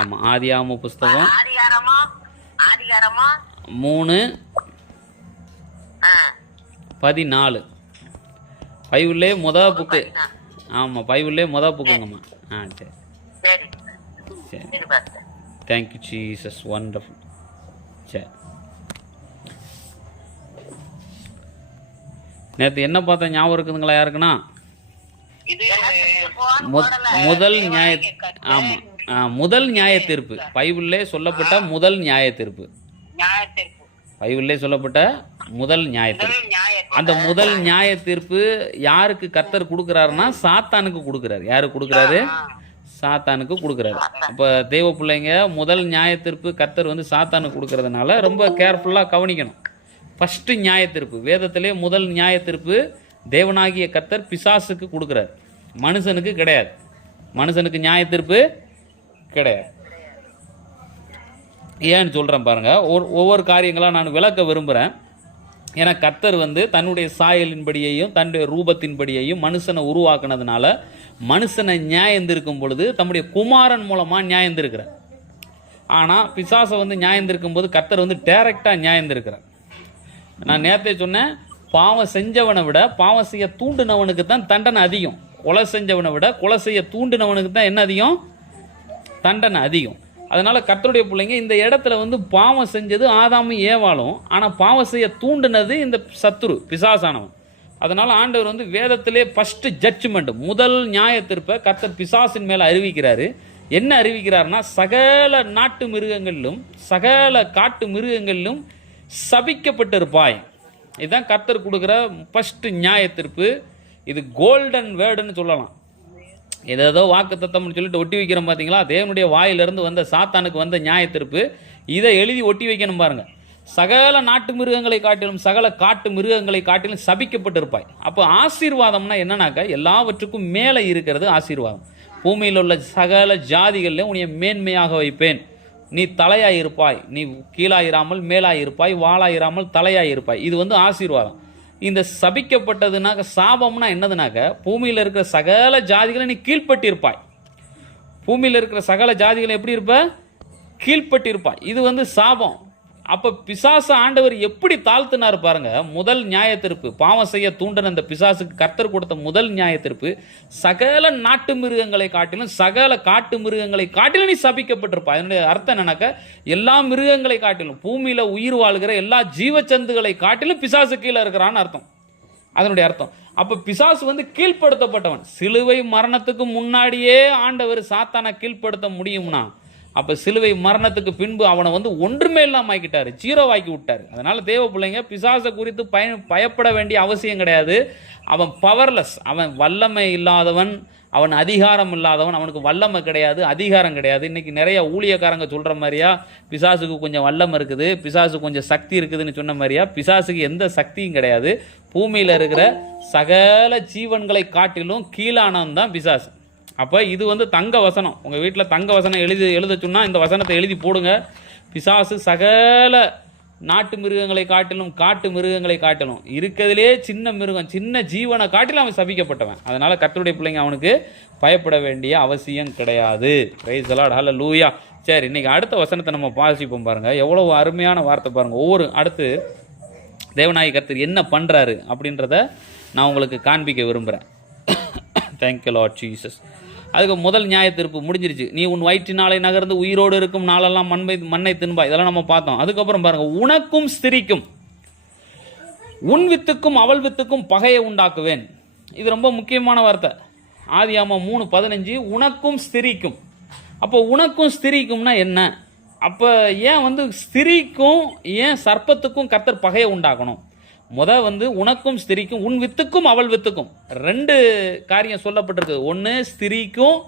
ஆமாம், ஆதியாகம புஸ்தகம் ஆதிகாரமா 3:14 பைபிள்லே புக்கு. ஆமாம், பைபிள்லே புக்குங்கம்மா. சரி சரி, தேங்க்யூ ஜீசஸ், வண்டர்ஃபுல். சரி, நேற்று என்ன பார்த்தா ஞாபகம் இருக்குதுங்களா யாருக்குன்னா? முதல் நியாய ஆமாம், முதல் நியாய தீர்ப்பு பைபிள்லே சொல்லப்பட்ட முதல் நியாய தீர்ப்பு. பைபிள்லே சொல்லப்பட்ட முதல் நியாய தீர்ப்பு. அந்த முதல் நியாய தீர்ப்பு யாருக்கு கர்த்தர் கொடுக்குறாருன்னா சாத்தானுக்கு கொடுக்குறாரு. யாருக்கு கொடுக்குறாரு? சாத்தானுக்கு கொடுக்குறாரு. அப்போ தேவ பிள்ளைங்க முதல் நியாய தீர்ப்பு கர்த்தர் வந்து சாத்தானுக்கு கொடுக்கறதுனால ரொம்ப கேர்ஃபுல்லாக கவனிக்கணும். ஃபஸ்ட்டு நியாய தீர்ப்பு வேதத்திலே முதல் நியாய தீர்ப்பு தேவனாகிய கர்த்தர் பிசாசுக்கு கொடுக்குறாரு, மனுஷனுக்கு கிடையாது. மனுஷனுக்கு நியாய தீர்ப்பு கிடையாது. ஏன்னு சொல்கிறேன் பாருங்கள். ஒவ்வொரு காரியங்களாக நான் விளக்க விரும்புகிறேன். ஏன்னா கர்த்தர் வந்து தன்னுடைய சாயலின்படியையும் தன்னுடைய ரூபத்தின்படியையும் மனுஷனை உருவாக்குனதுனால மனுஷனை நியாயந்திருக்கும் பொழுது தம்முடைய குமாரன் மூலமாக நியாயந்திருக்கிறார். ஆனால் பிசாசை வந்து நியாயந்திருக்கும் போது கர்த்தர் வந்து டைரெக்டாக நியாயந்திருக்கிறார். நான் நேரத்தை சொன்னேன், பாவம் செஞ்சவனை விட பாவம் செய்ய தூண்டினவனுக்கு தான் தண்டனை அதிகம். கொலை செஞ்சவனை விட கொலை செய்ய தூண்டினவனுக்கு தான் என்ன அதிகம்? தண்டனை அதிகம். அதனால் கர்த்தருடைய பிள்ளைங்க இந்த இடத்துல வந்து பாவம் செஞ்சது ஆதாமும் ஏவாளும், ஆனால் பாவம் செய்ய தூண்டினது இந்த சத்துரு பிசாசானவன். அதனால் ஆண்டவர் வந்து வேதத்திலே ஃபஸ்ட்டு ஜட்ஜ்மெண்ட் முதல் நியாய தீர்ப்பை கர்த்தர் பிசாசின் மேலே அறிவிக்கிறாரு. என்ன அறிவிக்கிறாருன்னா, சகல நாட்டு மிருகங்களிலும் சகல காட்டு மிருகங்களிலும் சபிக்கப்பட்டிருப்பாய். இதுதான் கர்த்தர் கொடுக்குற ஃபஸ்ட்டு நியாய தீர்ப்பு. இது கோல்டன் வேர்டுன்னு சொல்லலாம். ஏதோ வாக்கு தத்தம்னு சொல்லிட்டு ஒட்டி வைக்கிறோம் பார்த்தீங்களா? தேவனுடைய வாயிலிருந்து வந்த சாத்தானுக்கு வந்த நியாய தீர்ப்பு. இதை எழுதி ஒட்டி வைக்கணும் பாருங்க. சகல நாட்டு மிருகங்களை காட்டிலும் சகல காட்டு மிருகங்களை காட்டிலும் சபிக்கப்பட்டிருப்பாய். அப்போ ஆசீர்வாதம்னா என்னன்னாக்கா, எல்லாவற்றுக்கும் மேலே இருக்கிறது ஆசீர்வாதம். பூமியில் உள்ள சகல ஜாதிகளிலும் உன்னை மேன்மையாக வைப்பேன், நீ தலையாயிருப்பாய், நீ கீழாயிராமல் மேலாயிருப்பாய், வாளாயிராமல் தலையாயிருப்பாய். இது வந்து ஆசீர்வாதம். இந்த சபிக்கப்பட்டதுனாக்க சாபம்னா என்னதுனாக்க, பூமியில் இருக்கிற சகல ஜாதிகளை நீ கீழ்பட்டிருப்பாய். பூமியில் இருக்கிற சகல ஜாதிகளை எப்படி இருப்ப? கீழ்பட்டிருப்பாய். இது வந்து சாபம். அப்போ பிசாச ஆண்டவர் எப்படி தாழ்த்தினார் பாருங்க. முதல் நியாய தீர்ப்பு பாவம் செய்ய தூண்டின அந்த பிசாசுக்கு கர்த்தர் கொடுத்த முதல் நியாய தீர்ப்பு, சகல நாட்டு மிருகங்களை காட்டிலும் சகல காட்டு மிருகங்களை காட்டிலும் நீ சபிக்கப்பட்டிருப்பாய். அதனுடைய அர்த்தம் என்னன்னாக்க, எல்லா மிருகங்களை காட்டிலும் பூமியில உயிர் வாழ்கிற எல்லா ஜீவச்சந்துகளை காட்டிலும் பிசாசு கீழே இருக்கிறான்னு அர்த்தம். அதனுடைய அர்த்தம். அப்ப பிசாசு வந்து கீழ்ப்படுத்தப்பட்டவன். சிலுவை மரணத்துக்கு முன்னாடியே ஆண்டவர் சாத்தானை கீழ்ப்படுத்த முடியும்னா, அப்போ சிலுவை மரணத்துக்கு பின்பு அவனை வந்து ஒன்றுமே இல்லாமல் ஆக்கிட்டாரு, ஜீரோவாக்கி விட்டார். அதனால் தேவ பிள்ளைங்க பிசாசை குறித்து பயப்பட வேண்டிய அவசியம் கிடையாது. அவன் பவர்லெஸ், அவன் வல்லமை இல்லாதவன், அவன் அதிகாரம் இல்லாதவன். அவனுக்கு வல்லமை கிடையாது, அதிகாரம் கிடையாது. இன்றைக்கி நிறைய ஊழியக்காரங்க சொல்கிற மாதிரியா பிசாசுக்கு கொஞ்சம் வல்லமை இருக்குது, பிசாசுக்கு கொஞ்சம் சக்தி இருக்குதுன்னு சொன்ன மாதிரியா பிசாசுக்கு எந்த சக்தியும் கிடையாது. பூமியில் இருக்கிற சகல ஜீவன்களை காட்டிலும் கீழானவன் தான் பிசாசு. அப்போ இது வந்து தங்க வசனம். உங்கள் வீட்டில் தங்க வசனம் எழுத சொன்னால் இந்த வசனத்தை எழுதி போடுங்க. பிசாசு சகல நாட்டு மிருகங்களை காட்டிலும் காட்டு மிருகங்களை காட்டிலும் இருக்கிறதுலே சின்ன மிருகம், சின்ன ஜீவனை காட்டிலும் அவன் சபிக்கப்பட்டவன். அதனால் கர்த்தருடைய பிள்ளைங்க அவனுக்கு பயப்பட வேண்டிய அவசியம் கிடையாது. பிரைஸ் தி லார்ட், ஹல்லேலூயா. சரி, இன்னைக்கு அடுத்த வசனத்தை நம்ம வாசிப்போம் பாருங்கள். எவ்வளோ அருமையான வார்த்தை பாருங்கள். ஒவ்வொரு அடுத்து தேவநாயக கர்த்தர் என்ன பண்ணுறாரு அப்படின்றத நான் உங்களுக்கு காண்பிக்க விரும்புகிறேன். Thank you Lord Jesus. அதுக்கு முதல் நியாய தீர்ப்பு முடிஞ்சிருச்சு. நீ உன் வயிற்றினாலே நகர்ந்து உயிரோடு இருக்கும் நாளெல்லாம் மண்ணை தின்பாய். இதெல்லாம் நம்ம பார்த்தோம். அதுக்கப்புறம் பாருங்க, உனக்கும் ஸ்திரிக்கும் உன் வித்துக்கும் அவள் வித்துக்கும் பகையை உண்டாக்குவேன். இது ரொம்ப முக்கியமான வார்த்தை. ஆதியாகமம் 3:15 உனக்கும் ஸ்திரிக்கும். அப்போ உனக்கும் ஸ்திரிக்கும்னா என்ன? அப்போ ஏன் வந்து ஸ்திரிக்கும் ஏன் சர்ப்பத்துக்கும் கர்த்தர் பகையை உண்டாக்கணும்? வந்து உனக்கும் ஸ்திரிக்கும் உன் வித்துக்கும் அவள் வித்துக்கும் ரெண்டு காரியம் சொல்லப்பட்டிருக்கு. ஒன்று ஸ்திரிக்கும்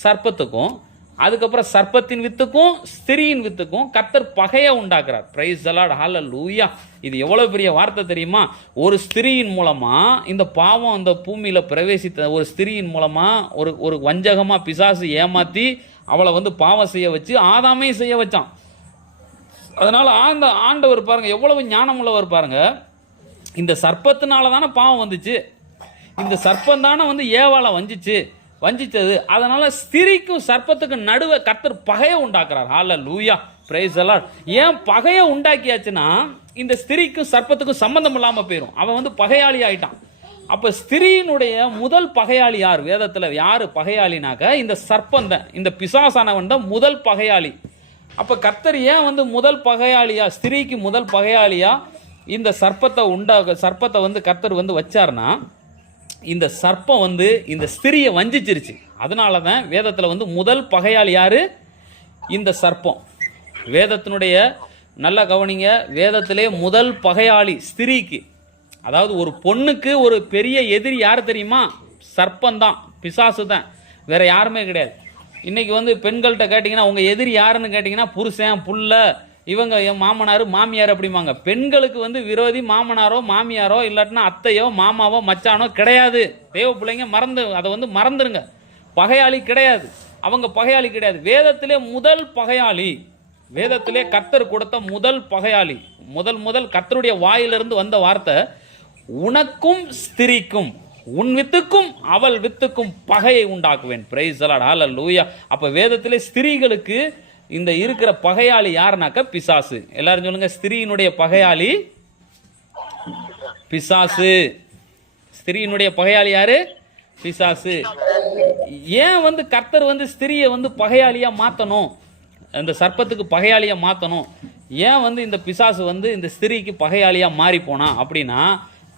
சர்ப்பத்துக்கும், அதுக்கப்புறம் சர்ப்பத்தின் வித்துக்கும் ஸ்திரியின் வித்துக்கும் கர்த்தர் பகையை உண்டாக்குறார். பிரைஸ் தி லார்ட், ஹல்லேலூயா. இது எவ்வளவு பெரிய வார்த்தை தெரியுமா? ஒரு ஸ்திரியின் மூலமா இந்த பாவம் அந்த பூமியில பிரவேசித்த ஒரு ஸ்திரியின் மூலமா ஒரு வஞ்சகமா பிசாசு ஏமாத்தி அவளை வந்து பாவம் செய்ய வச்சு ஆதாமையும் செய்ய வச்சான். அதனால ஆண்டவர் பாருங்க எவ்வளவு ஞானம் உள்ளவர் பாருங்க. இந்த சர்ப்பத்தினால தானே பாவம் வந்துச்சு. இந்த சர்ப்பம் தானே வந்து ஏவாளை வஞ்சிச்சது. அதனால ஸ்திரீக்கும் சர்ப்பத்துக்கும் நடுவே கர்த்தர் பகையை உண்டாக்குறார். ஹல்லேலூயா, பிரைஸ் தி லார்ட். ஏன் பகையை உண்டாக்கியாச்சுன்னா இந்த ஸ்திரீக்கும் சர்ப்பத்துக்கும் சம்பந்தம் இல்லாம போயிடும். அவன் வந்து பகையாளி ஆயிட்டான். அப்ப ஸ்திரீனுடைய முதல் பகையாளி யார்? வேதத்துல யாரு பகையாளினாக்க இந்த சர்ப்பம் தான், இந்த பிசாசானவன் தான் முதல் பகையாளி. அப்ப கர்த்தர் ஏன் வந்து முதல் பகையாளியா, ஸ்திரீக்கு முதல் பகையாளியா இந்த சர்ப்பத்தை வந்து கர்த்தர் வந்து வச்சார்னா, இந்த சர்ப்பம் வந்து இந்த ஸ்திரியை வஞ்சிச்சிருச்சு. அதனால தான் வேதத்தில் வந்து முதல் பகையாளி யாரு? இந்த சர்ப்பம். வேதத்தினுடைய நல்ல கவனிங்க, வேதத்திலே முதல் பகையாளி ஸ்திரீக்கு, அதாவது ஒரு பொண்ணுக்கு ஒரு பெரிய எதிரி யாரு தெரியுமா? சர்ப்பம் தான், பிசாசு தான், வேற யாருமே கிடையாது. இன்னைக்கு வந்து பெண்கள்கிட்ட கேட்டிங்கன்னா உங்க எதிரி யாருன்னு கேட்டிங்கன்னா புருஷன், புள்ள, இவங்க என் மாமனார் மாமியார் அப்படிம்பாங்க. பெண்களுக்கு வந்து விரோதி மாமனாரோ மாமியாரோ இல்லாட்டினா அத்தையோ மாமாவோ மச்சானோ கிடையாது. தேவ பிள்ளைங்க அதை வந்து மறந்துருங்க. பகையாளி கிடையாது, அவங்க பகையாளி கிடையாது. வேதத்திலே முதல் பகையாளி, வேதத்திலே கர்த்தர் கொடுத்த முதல் பகையாளி, முதல் கர்த்தருடைய வாயிலிருந்து வந்த வார்த்தை, உனக்கும் ஸ்திரீக்கும் உன் வித்துக்கும் அவள் வித்துக்கும் பகையை உண்டாக்குவேன். பிரைஸ் தி லார்ட், ஹல்லேலூயா. அப்ப வேதத்திலே ஸ்திரீகளுக்கு இந்த இருக்கிற பகையாளி யாருனாக்க பிசாசு. எல்லாரும் சொல்லுங்க, ஸ்திரீயினுடைய பகையாளி பிசாசு. ஸ்திரீயினுடைய பகையாளி யாரு? பிசாசு. ஏன் வந்து கர்த்தர் வந்து ஸ்திரியை வந்து பகையாளியா மாத்தணும், அந்த சர்ப்பத்துக்கு பகையாளியா மாத்தணும்? ஏன் வந்து இந்த பிசாசு வந்து இந்த ஸ்திரீக்கு பகையாளியா மாறி போனா அப்படின்னா,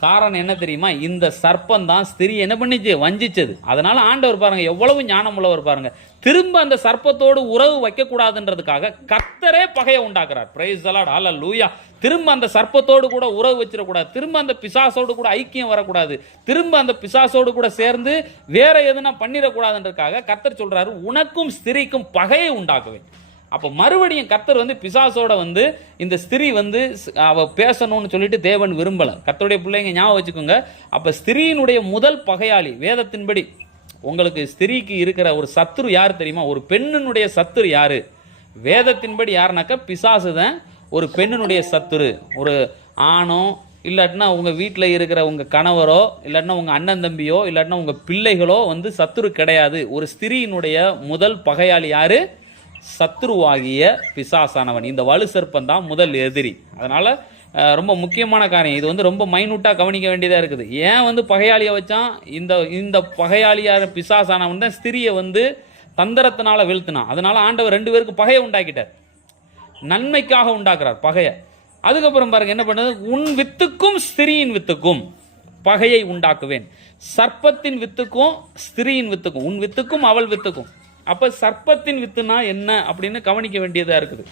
காரணம் என்ன தெரியுமா? இந்த சர்ப்பம் தான் ஸ்திரீ என்ன பண்ணிச்சு? வஞ்சிச்சது. அதனால ஆண்டவர் பாருங்க எவ்வளவு ஞானம் உள்ளவர் பாருங்க, திரும்ப அந்த சர்ப்பத்தோடு உறவு வைக்க கூடாதுன்றதுக்காக கர்த்தரே பகையை உண்டாக்குறார். பிரைஸ் தி லார்ட், ஹல்லேலூயா. திரும்ப அந்த சர்ப்பத்தோடு கூட உறவு வச்சிடக்கூடாது, திரும்ப அந்த பிசாசோடு கூட ஐக்கியம் வரக்கூடாது, திரும்ப அந்த பிசாசோடு கூட சேர்ந்து வேற எதுனா பண்ணிடக்கூடாதுன்றதுக்காக கர்த்தர் சொல்றாரு, உனக்கும் ஸ்திரீக்கும் பகையை உண்டாக்குவேன். அப்போ மறுபடியும் கர்த்தர் வந்து பிசாசோட வந்து இந்த ஸ்திரீ வந்து அவ பேசணும்னு சொல்லிட்டு தேவன் விரும்பல. கர்த்தருடைய பிள்ளைங்க ஞாபகம் வச்சுக்கோங்க. அப்ப ஸ்திரீயினுடைய முதல் பகையாளி வேதத்தின்படி, உங்களுக்கு ஸ்திரீக்கு இருக்கிற ஒரு சத்துரு யார் தெரியுமா? ஒரு பெண்ணினுடைய சத்துரு யாரு? வேதத்தின்படி யாருனாக்கா பிசாசு தான் ஒரு பெண்ணினுடைய சத்துரு. ஒரு ஆணோ இல்லாட்டினா உங்க வீட்டில் இருக்கிற உங்க கணவரோ இல்லாட்டினா உங்க அண்ணன் தம்பியோ இல்லாட்டினா உங்க பிள்ளைகளோ வந்து சத்துரு கிடையாது. ஒரு ஸ்திரீயினுடைய முதல் பகையாளி யாரு? சத்ருவாகிய பிசாசானவன். இந்த வலு சர்ப்பம் தான் முதல் எதிரி. அதனால ரொம்ப முக்கியமான காரியம் இது, வந்து ரொம்ப மைனூட்டா கவனிக்க வேண்டியதா இருக்குது. ஏன் வந்து பகையாளியை வச்சான்? இந்த பகையாளியான பிசாசானவன் தான் ஸ்திரியை வந்து தந்திரத்தினால வீழ்த்தினான். அதனால ஆண்டவர் 2 பேருக்கு பகையை உண்டாக்கிட்டார், நன்மைக்காக உண்டாக்குறார் பகையை. அதுக்கப்புறம் பாருங்க என்ன பண்ணது? உன் வித்துக்கும் ஸ்திரியின் வித்துக்கும் பகையை உண்டாக்குவேன். சர்ப்பத்தின் வித்துக்கும் ஸ்திரியின் வித்துக்கும், உன் வித்துக்கும் அவள் வித்துக்கும். அப்ப சர்ப்பத்தின் வித்துனா என்ன அப்படின்னு கவனிக்க வேண்டியதா இருக்குது.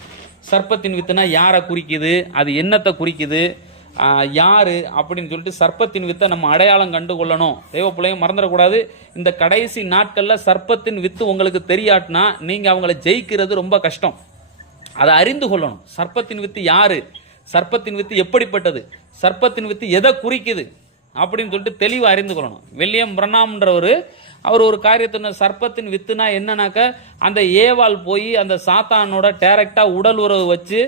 சர்ப்பத்தின் வித்துனா யாரை குறிக்குது, அது என்னத்தை குறிக்குது, யாரு அப்படின்னு சொல்லிட்டு சர்ப்பத்தின் வித்தை நம்ம அடையாளம் கண்டு கொள்ளணும். தேவ பிள்ளைங்க மறந்துடக்கூடாது. இந்த கடைசி நாட்கள்ல சர்ப்பத்தின் வித்து உங்களுக்கு தெரியாட்டினா நீங்க அவங்களை ஜெயிக்கிறது ரொம்ப கஷ்டம். அதை அறிந்து கொள்ளணும். சர்ப்பத்தின் வித்து யாரு, சர்ப்பத்தின் வித்து எப்படிப்பட்டது, சர்ப்பத்தின் வித்து எதை குறிக்குது அப்படின்னு சொல்லிட்டு தெளிவாக அறிந்து கொள்ளணும். வில்லியம் பிரனாம்ன்றவர் அவர் ஒரு காரியத்தின சர்ப்பத்தின் வித்துனா என்னன்னாக்க, அந்த ஏவாள் போய் அந்த சாத்தானோட டைரக்டா உடல் உறவு வச்சு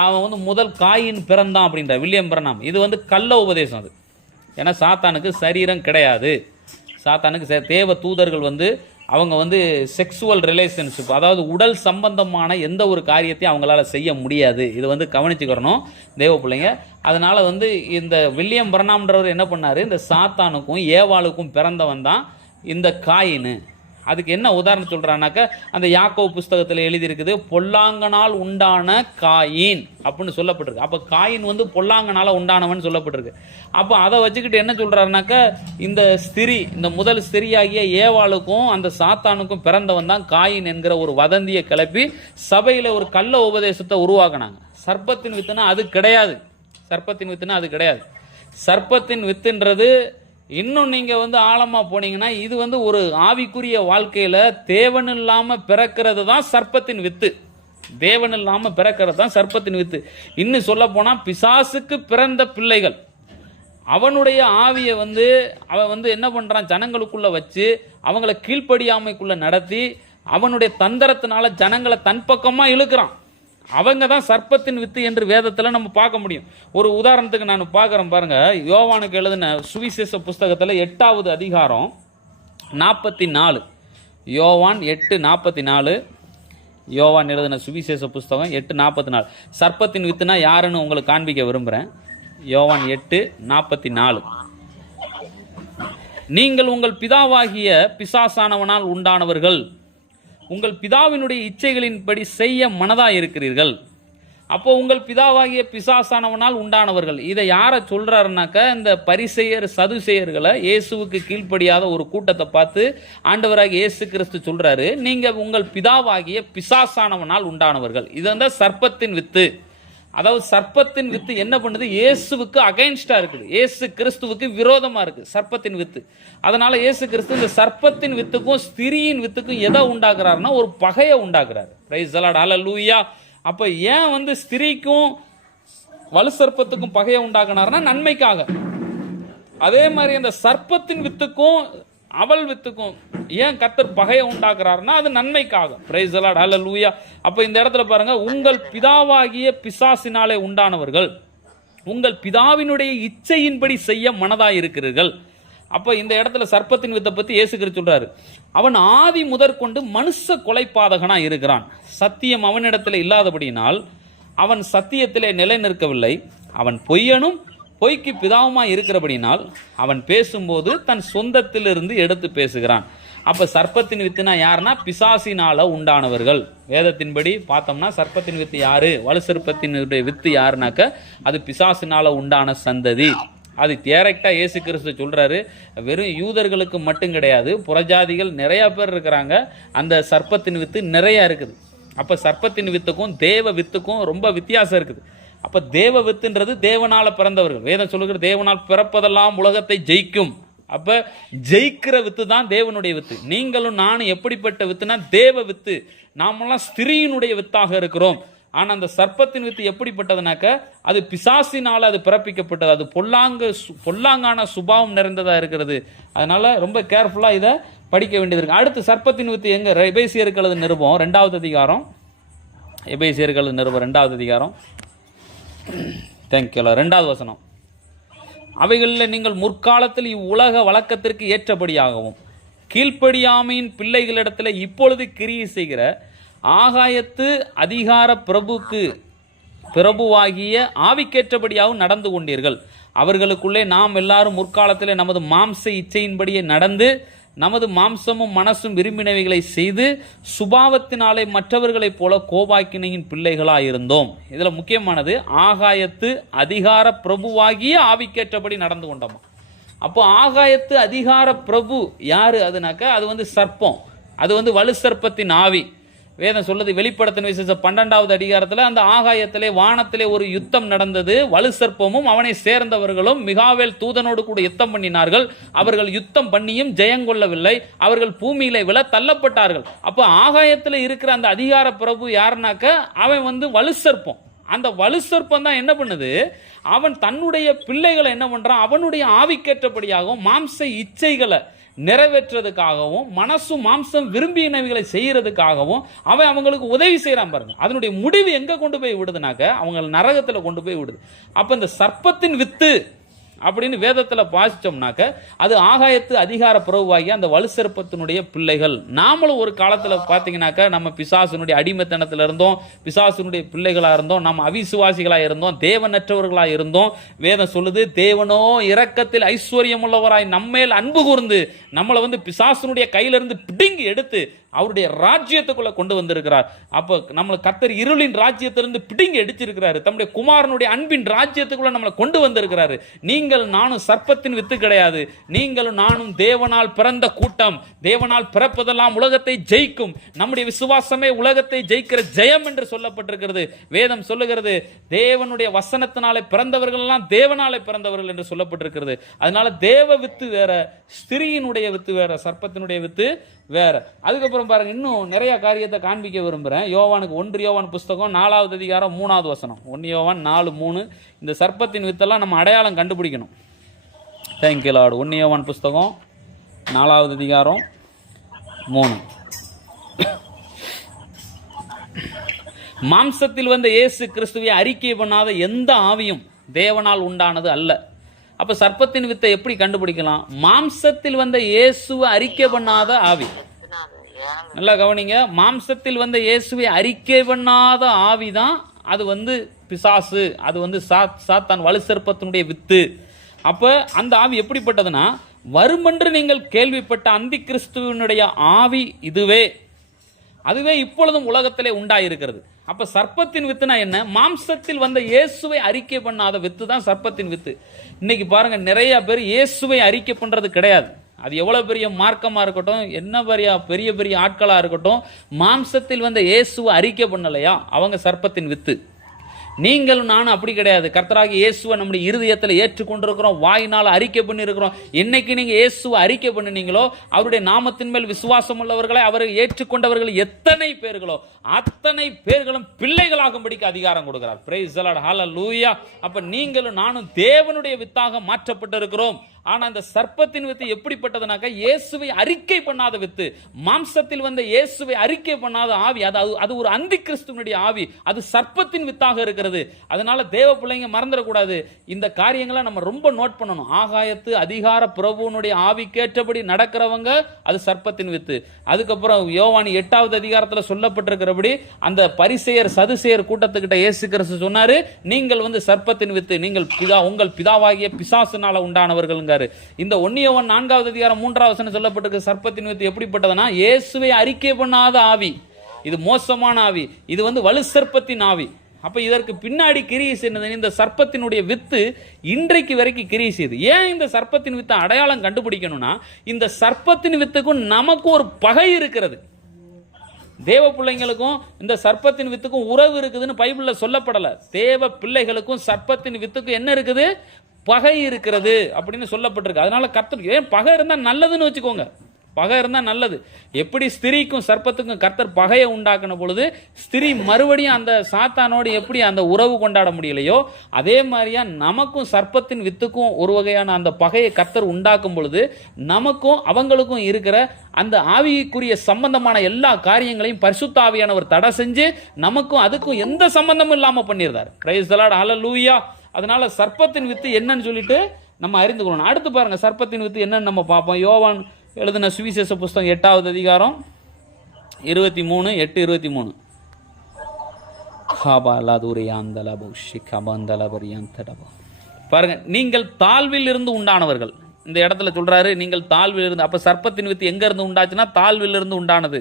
அவன் வந்து முதல் காயின் பிறந்தான் அப்படின்ற வில்லியம் பிரனாம். இது வந்து கள்ள உபதேசம் அது. ஏன்னா சாத்தானுக்கு சரீரம் கிடையாது. சாத்தானுக்கு தேவ தூதர்கள் வந்து அவங்க வந்து செக்ஸுவல் ரிலேஷன்ஷிப், அதாவது உடல் சம்பந்தமான எந்த ஒரு காரியத்தையும் அவங்களால செய்ய முடியாது. இது வந்து கவனிச்சுக்கிறணும் தேவ பிள்ளைங்க. அதனால வந்து இந்த வில்லியம் பிரனாம்ன்றவர் என்ன பண்ணாரு, இந்த சாத்தானுக்கும் ஏவாளுக்கும் பிறந்தவன் தான் இந்த காயின். அதுக்கு என்ன உதாரணம் சொல்றானாக்க, அந்த யாக்கோபு புஸ்தகத்தில் எழுதியிருக்குது, பொல்லாங்கனால் உண்டான காயின் அப்படின்னு சொல்லப்பட்டிருக்கு. அப்ப காயின் வந்து பொல்லாங்கனால உண்டானவன் சொல்லப்பட்டிருக்கு. அப்ப அதை வச்சுக்கிட்டு என்ன சொல்றாருனாக்க, இந்த ஸ்திரீ, இந்த முதல் ஸ்திரியாகிய ஏவாளுக்கும் அந்த சாத்தானுக்கும் பிறந்தவன் தான் காயின் என்கிற ஒரு வதந்தியை கிளப்பி சபையில ஒரு கள்ள உபதேசத்தை உருவாக்குனாங்க. சர்ப்பத்தின் வித்துனா அது கிடையாது. சர்ப்பத்தின் வித்துனா அது கிடையாது. சர்ப்பத்தின் வித்துன்றது இன்னும் நீங்க வந்து ஆழமா போனீங்கன்னா, இது வந்து ஒரு ஆவிக்குரிய வாழ்க்கையில தேவன் இல்லாம பிறக்கிறது தான் சர்ப்பத்தின் வித்து. தேவன் இல்லாம பிறக்கிறது தான் சர்ப்பத்தின் வித்து. இன்னும் சொல்ல போனா பிசாசுக்கு பிறந்த பிள்ளைகள், அவனுடைய ஆவியை வந்து அவன் வந்து என்ன பண்றான், ஜனங்களுக்குள்ள வச்சு அவங்கள கீழ்ப்படியாமைக்குள்ள நடத்தி அவனுடைய தந்திரத்தினால ஜனங்களை தன் பக்கமா இழுக்கிறான். அவங்க தான் சர்ப்பத்தின் வித்து என்று வேதத்தில் நம்ம பார்க்க முடியும். ஒரு உதாரணத்துக்கு நான் பார்க்குறேன் பாருங்க. யோவானுக்கு எழுதின சுவிசேஷ புஸ்தகத்தில் 8வது அதிகாரம் 44 யோவான் 8:44. யோவான் எழுதின சுவிசேஷ புஸ்தகம் 8:44. சர்ப்பத்தின் வித்துனா யாருன்னு உங்களுக்கு காண்பிக்க விரும்புகிறேன். யோவான் 8:44. நீங்கள் உங்கள் பிதாவாகிய பிசாசானவனால் உண்டானவர்கள், உங்கள் பிதாவினுடைய இச்சைகளின்படி செய்ய மனதாக இருக்கிறீர்கள். அப்போ உங்கள் பிதாவாகிய பிசாசானவனால் உண்டானவர்கள், இதை யாரை சொல்றாருனாக்க இந்த பரிசேயர் சதுசேயர்களை, இயேசுவுக்கு கீழ்ப்படியாத ஒரு கூட்டத்தை பார்த்து ஆண்டவராகிய இயேசு கிறிஸ்து சொல்றாரு, நீங்க உங்கள் பிதாவாகிய பிசாசானவனால் உண்டானவர்கள். இது வந்து சர்ப்பத்தின் வித்து. அதாவது சர்ப்பத்தின் வித்து என்ன பண்ணுது? இயேசுவுக்கு அகைன்ஸ்டா இருக்குது, இயேசு கிறிஸ்துவுக்கு விரோதமா இருக்கு சர்ப்பத்தின் வித்து. அதனால இயேசு கிறிஸ்து இந்த சர்ப்பத்தின் வித்துக்கும் ஸ்திரியின் வித்துக்கும் எதை உண்டாக்குறாருன்னா ஒரு பகையை உண்டாக்குறாரு. பிரைஸ் தி லார்ட், ஹல்லேலூயா. அப்ப ஏன் வந்து ஸ்திரீக்கும் வலு சர்ப்பத்துக்கும் பகையை உண்டாக்குனாருன்னா நன்மைக்காக. அதே மாதிரி அந்த சர்ப்பத்தின் வித்துக்கும் அவள் வித்துக்கும் ஏன் கர்த்தர் பகையை உண்டாக்குறாருன்னா அது நன்மைக்காக. பிரைஸ் தி லார்ட், ஹல்லேலூயா. அப்ப இந்த இடத்துல பாருங்க, உங்கள் பிதாவாகிய பிசாசினாலே உண்டானவர்கள், உங்கள் பிதாவினுடைய இச்சையின்படி செய்ய மனதாய் இருக்கிறீர்கள். அப்ப இந்த இடத்துல சர்ப்பத்தின் வித்தை பத்தி இயேசு கிறிஸ்து சொல்றாரு, அவன் ஆதி முதற்கொண்டு மனுஷ கொலைபாதகனா இருக்கிறான். சத்தியம் அவனிடத்தில் இல்லாதபடியினால் அவன் சத்தியத்திலே நிலை நிற்கவில்லை. அவன் பொய்யனும் பொய்க்கு பிதாவுமாய் இருக்கிறபடினால் அவன் பேசும்போது தன் சொந்தத்திலிருந்து எடுத்து பேசுகிறான். அப்ப சர்ப்பத்தின் வித்துனா யாருன்னா பிசாசினால உண்டானவர்கள். வேதத்தின்படி பார்த்தோம்னா சர்ப்பத்தின் வித்து யாரு? வலு சர்ப்பத்தினுடைய வித்து யாருனாக்க அது பிசாசினால உண்டான சந்ததி. அது டைரக்டா இயேசு கிறிஸ்து சொல்றாரு. வெறும் யூதர்களுக்கு மட்டும் கிடையாது, புறஜாதிகள் நிறைய பேர் இருக்கிறாங்க, அந்த சர்ப்பத்தின் வித்து நிறைய இருக்குது. அப்ப சர்ப்பத்தின் வித்துக்கும் தேவ வித்துக்கும் ரொம்ப வித்தியாசம் இருக்குது. அப்ப தேவ வித்துன்றது தேவனால பிறந்தவர்கள். வேதம் சொல்லுகிற தேவனால் பிறப்பதெல்லாம் உலகத்தை ஜெயிக்கும். அப்ப ஜெயிக்கிற வித்து தான் தேவனுடைய வித்து. நீங்களும் நானும் எப்படிப்பட்ட வித்துனா தேவ வித்து. நாமெல்லாம் ஸ்திரீயினுடைய வித்தாக இருக்கிறோம். ஆனா அந்த சர்ப்பத்தின் வித்து எப்படிப்பட்டதுனாக்க அது பிசாசினால அது பிறப்பிக்கப்பட்டது. அது பொல்லாங்கான சுபாவம் நிறைந்ததா இருக்கிறது. அதனால ரொம்ப கேர்ஃபுல்லா இதை படிக்க வேண்டியது இருக்கு. அடுத்து சர்ப்பத்தின் வித்து எங்க? எபேசியருக்கு எழுதின நிருபம் 2வது அதிகாரம். எபேசியருக்கு எழுதின நிருபம் 2வது அதிகாரம். தேங்க்யூ. 2வது வசனம். அவைகளில் நீங்கள் முற்காலத்தில் இவ்வுலக வழக்கத்திற்கு ஏற்றபடியாகவும் கீழ்ப்படியாமையின் பிள்ளைகளிடத்தில் இப்பொழுது கிரியை செய்கிற ஆகாயத்து அதிகார பிரபுவாகிய ஆவிக்கேற்றபடியாகவும் நடந்து கொண்டீர்கள். அவர்களுக்குள்ளே நாம் எல்லாரும் முற்காலத்திலே நமது மாம்ச இச்சையின்படியே நடந்து நமது மாம்சமும் மனசும் விரும்பினவைகளை செய்து சுபாவத்தினாலே மற்றவர்களைப் போல கோபாக்கினையின் பிள்ளைகளாக இருந்தோம். இதுல முக்கியமானது ஆகாயத்து அதிகார பிரபுவாகிய ஆவிக்கேற்றபடி நடந்து கொண்டோமா. அப்போ ஆகாயத்து அதிகார பிரபு யாரு? அதுனாக்கா அது வந்து சர்ப்பம், அது வந்து வலு சர்ப்பத்தின் ஆவி. வேதம் சொல்லுது வெளிப்படுத்தின விசேஷம் 12வது அதிகாரத்தில் அந்த ஆகாயத்திலே வானத்திலே ஒரு யுத்தம் நடந்தது. வலு சர்ப்பமும் அவனை சேர்ந்தவர்களும் மிகாவேல் தூதனோடு கூட யுத்தம் பண்ணினார்கள். அவர்கள் யுத்தம் பண்ணியும் ஜெயங்கொள்ளவில்லை. அவர்கள் பூமியிலே விழ தள்ளப்பட்டார்கள். அப்போ ஆகாயத்தில் இருக்கிற அந்த அதிகார பிரபு யாருனாக்க அவன் வந்து வலு சர்ப்பம். அந்த வலு சர்ப்பம் தான் என்ன பண்ணுது? அவன் தன்னுடைய பிள்ளைகளை என்ன பண்றான்? அவனுடைய ஆவிக்கேற்றபடியாகவும் மாம்ச இச்சைகளை நிறைவேற்றுறதுக்காகவும் மனசும் மாம்சம் விரும்பினவைகளை செய்யறதுக்காகவும் அவன் அவங்களுக்கு உதவி செய்யறான் பாருங்க. அதனுடைய முடிவு எங்க கொண்டு போய் விடுதுனாக்க அவங்க நரகத்துல கொண்டு போய் விடுது. அப்ப இந்த சர்ப்பத்தின் வித்து அப்படின்னு வேதத்துல வாசிச்சோம்னாக்க அது ஆகாயத்து அதிகார பிரபுவாகி அந்த வலு சர்ப்பத்தினுடைய பிள்ளைகள். நாமளும் ஒரு காலத்துல பாத்தீங்கன்னாக்க நம்ம பிசாசுனுடைய அடிமைத்தனத்துல இருந்தோம், பிசாசுனுடைய பிள்ளைகளா இருந்தோம், நம்ம அவிசுவாசிகளா இருந்தோம், தேவனற்றவர்களா இருந்தோம். வேதம் சொல்லுது, தேவனோ இரக்கத்தில் ஐஸ்வர்யம் உள்ளவராய் நம்மேல் அன்பு கூர்ந்து நம்மளை வந்து பிசாசுனுடைய கையிலிருந்து பிடுங்கி எடுத்து அவருடைய ராஜ்யத்துக்குள்ள கொண்டு வந்திருக்கிறார். அப்ப நம்மளை கர்த்தர் இருளின் ராஜ்யத்திலிருந்து பிடுங்கி எடுத்திருக்கிறாரு, தம்முடைய குமாரனுடைய அன்பின் ராஜ்யத்துக்குள்ள நம்மளை கொண்டு வந்திருக்கிறாரு. நீங்கள் நானும் சர்ப்பத்தின் வித்து கிடையாது, நீங்களும் நானும் தேவனால் பிறந்த கூட்டம். தேவனால் பிறப்பதெல்லாம் உலகத்தை ஜெயிக்கும். நம்முடைய விசுவாசமே உலகத்தை ஜெயிக்கிற ஜெயம் என்று சொல்லப்பட்டிருக்கிறது. வேதம் சொல்லுகிறது, தேவனுடைய வசனத்தினாலே பிறந்தவர்கள் எல்லாம் தேவனாலே பிறந்தவர்கள் என்று சொல்லப்பட்டிருக்கிறது. அதனால தேவ வித்து வேற, ஸ்திரீயினுடைய வித்து வேற, சர்ப்பத்தினுடைய வித்து வேற. அதுக்கப்புறம் பாருங்க, இன்னும் நிறைய காரியத்தை காண்பிக்க விரும்புகிறேன். யோவானுக்கு 1 யோவான் புஸ்தகம் 4வது அதிகாரம் 3வது வசனம். 1 யோவான் 4:3. இந்த சர்ப்பத்தின் வித்தெல்லாம் நம்ம அடையாளம் கண்டுபிடிக்கணும். Thank you Lord. 1 யோவான் புஸ்தகம் 4வது அதிகாரம் 3. மாம்சத்தில் வந்த இயேசு கிறிஸ்துவை அறிக்கை பண்ணாத எந்த ஆவியும் தேவனால் உண்டானது அல்ல. அப்ப சர்ப்பத்தின் வித்தை எப்படி கண்டுபிடிக்கலாம்? மாம்சத்தில் வந்த இயேசுவை அறிக்கை பண்ணாத ஆவி. நல்லா கவனிங்க. மாம்சத்தில் வந்த இயேசுவை அறிக்கை பண்ணாத ஆவிதான் அது பிசாசு, அது சாத்தான் வலு சர்ப்பத்தினுடைய வித்து. அப்ப அந்த ஆவி எப்படிப்பட்டதுன்னா, வருமென்று நீங்கள் கேள்விப்பட்ட அந்தி கிறிஸ்துவனுடைய ஆவி அதுவே இப்பொழுதும் உலகத்திலே உண்டாயிருக்கிறது. அப்ப சர்ப்பத்தின் வித்துனா என்ன? மாம்சத்தில் வந்த இயேசுவை அறிக்கை பண்ணாத வித்து தான் சர்ப்பத்தின் வித்து. இன்னைக்கு பாருங்க, நிறைய பேர் இயேசுவை அறிக்கை பண்றது கிடையாது. அது எவ்வளவு பெரிய மார்க்கமா இருக்கட்டும், என்ன பெரிய பெரிய ஆட்களா இருக்கட்டும், மாம்சத்தில் வந்த இயேசுவை அறிக்கை பண்ணலையா, அவங்க சர்ப்பத்தின் வித்து. நீங்களும் நானும் அப்படி கிடையாது. கர்த்தராகிய இயேசுவை நம்முடைய இருதயத்தில் ஏற்றுக்கொண்டிருக்கிறோம், வாயினால் அறிக்கை பண்ணியிருக்கிறோம். என்னைக்கு நீங்க இயேசுவை அறிக்கை பண்ணினீங்களோ, அவருடைய நாமத்தின் மேல் விசுவாசம் உள்ளவர்களை, அவரை ஏற்றுக்கொண்டவர்கள் எத்தனை பேர்களோ அத்தனை பேர்களும் பிள்ளைகளாகும்படிக்கு அதிகாரம் கொடுக்கிறார். பிரைஸ் தி லார்ட், ஹல்லேலூயா. அப்ப நீங்களும் நானும் தேவனுடைய வித்தாக மாற்றப்பட்டிருக்கிறோம். ஆனா அந்த சர்ப்பத்தின் வித்து எப்படிப்பட்டதுனாக்கா, இயேசுவை அறிக்கை பண்ணாத வித்து. மாம்சத்தில் வந்த இயேசுவை அறிக்கை பண்ணாத ஆவி, அது ஒரு அந்தி கிறிஸ்துவனுடைய ஆவி, அது சர்ப்பத்தின் வித்தாக இருக்கிறது. அதனால தேவ பிள்ளைங்க மறந்துடக்கூடாது. இந்த காரியங்களை நம்ம ரொம்ப நோட் பண்ணணும். ஆகாயத்து அதிகார பிரபுவனுடைய ஆவி கேட்டபடி நடக்கிறவங்க அது சர்ப்பத்தின் வித்து. அதுக்கப்புறம் யோவான் 8வது அதிகாரத்தில் சொல்லப்பட்டிருக்கிறபடி அந்த பரிசேயர் சதுசேயர் கூட்டத்துக்கிட்ட இயேசு கிறிஸ்து சொன்னாரு, நீங்கள் சர்ப்பத்தின் வித்து, நீங்கள் உங்கள் பிதாவாகிய பிசாசுனால உண்டானவர்கள். இந்த 1 யோவான் 4வது அதிகாரம் 3வது வசனம் சொல்லப்பட்டிருக்கு, சர்ப்பத்தின் வித்து எப்படிப்பட்டதுன்னா, இயேசுவை அறிக்கை பண்ணாத ஆவி, இது மோசமான ஆவி, இது வலு சர்ப்பத்தின் ஆவி. அப்ப இதற்கு பின்னாடி கிரியை செய்தது இந்த சர்ப்பத்தினுடைய வித்து இன்றைக்கு வரைக்கும் கிரியை செய்யுது. ஏன் இந்த சர்ப்பத்தின் வித்தை அடையாளம் கண்டுபிடிக்கணும்னா, இந்த சர்ப்பத்தின் வித்துக்கும் நமக்கும் ஒரு பகை இருக்கிறது. தேவ பிள்ளைங்களுக்கும் இந்த சர்ப்பத்தின் வித்துக்கும் உறவு இருக்குதுன்னு பைபிள்ல சொல்லப்படல. தேவ பிள்ளைகளுக்கும் சர்ப்பத்தின் வித்துக்கும் என்ன இருக்குது? பகை இருக்கிறது அப்படின்னு சொல்லப்பட்டிருக்கு. அதனால கர்த்தர், ஏன் பகை இருந்தா நல்லதுன்னு வச்சுக்கோங்க, பகை இருந்தா நல்லது. எப்படி ஸ்திரீக்கும் சர்ப்பத்துக்கும் கர்த்தர் பகையை உண்டாக்கின பொழுது ஸ்திரீ மறுபடியும் அந்த சாத்தானோடு எப்படி அந்த உறவு கொண்டாட முடியலையோ, அதே மாதிரியா நமக்கும் சர்ப்பத்தின் வித்துக்கும் ஒரு வகையான அந்த பகையை கர்த்தர் உண்டாக்கும் பொழுது நமக்கும் அவங்களுக்கும் இருக்கிற அந்த ஆவிக்குரிய சம்பந்தமான எல்லா காரியங்களையும் பரிசுத்த ஆவியானவர் தடை செஞ்சு நமக்கும் அதுக்கும் எந்த சம்பந்தமும் இல்லாம பண்ணியிருந்தார். பிரைஸ் தி லார்ட், ஹல்லேலூயா. அதனால சர்ப்பத்தின் வித்து என்னன்னு சொல்லிட்டு நம்ம அறிந்து கொள்ளணும். அடுத்து பாருங்க, சர்ப்பத்தின் வித்து என்னன்னு நம்ம பார்ப்போம். யோவான் எழுதின சுவிசேஷ புஸ்தகம் 8வது அதிகாரம் 23:8-23. பாருங்க, நீங்கள் தாழ்வில் இருந்து உண்டானவர்கள். இந்த இடத்துல சொல்றாரு, நீங்கள் தாழ்வில் இருந்து. அப்ப சர்ப்பத்தின் வித்து எங்க இருந்து உண்டாச்சுன்னா, தாழ்வில் இருந்து உண்டானது.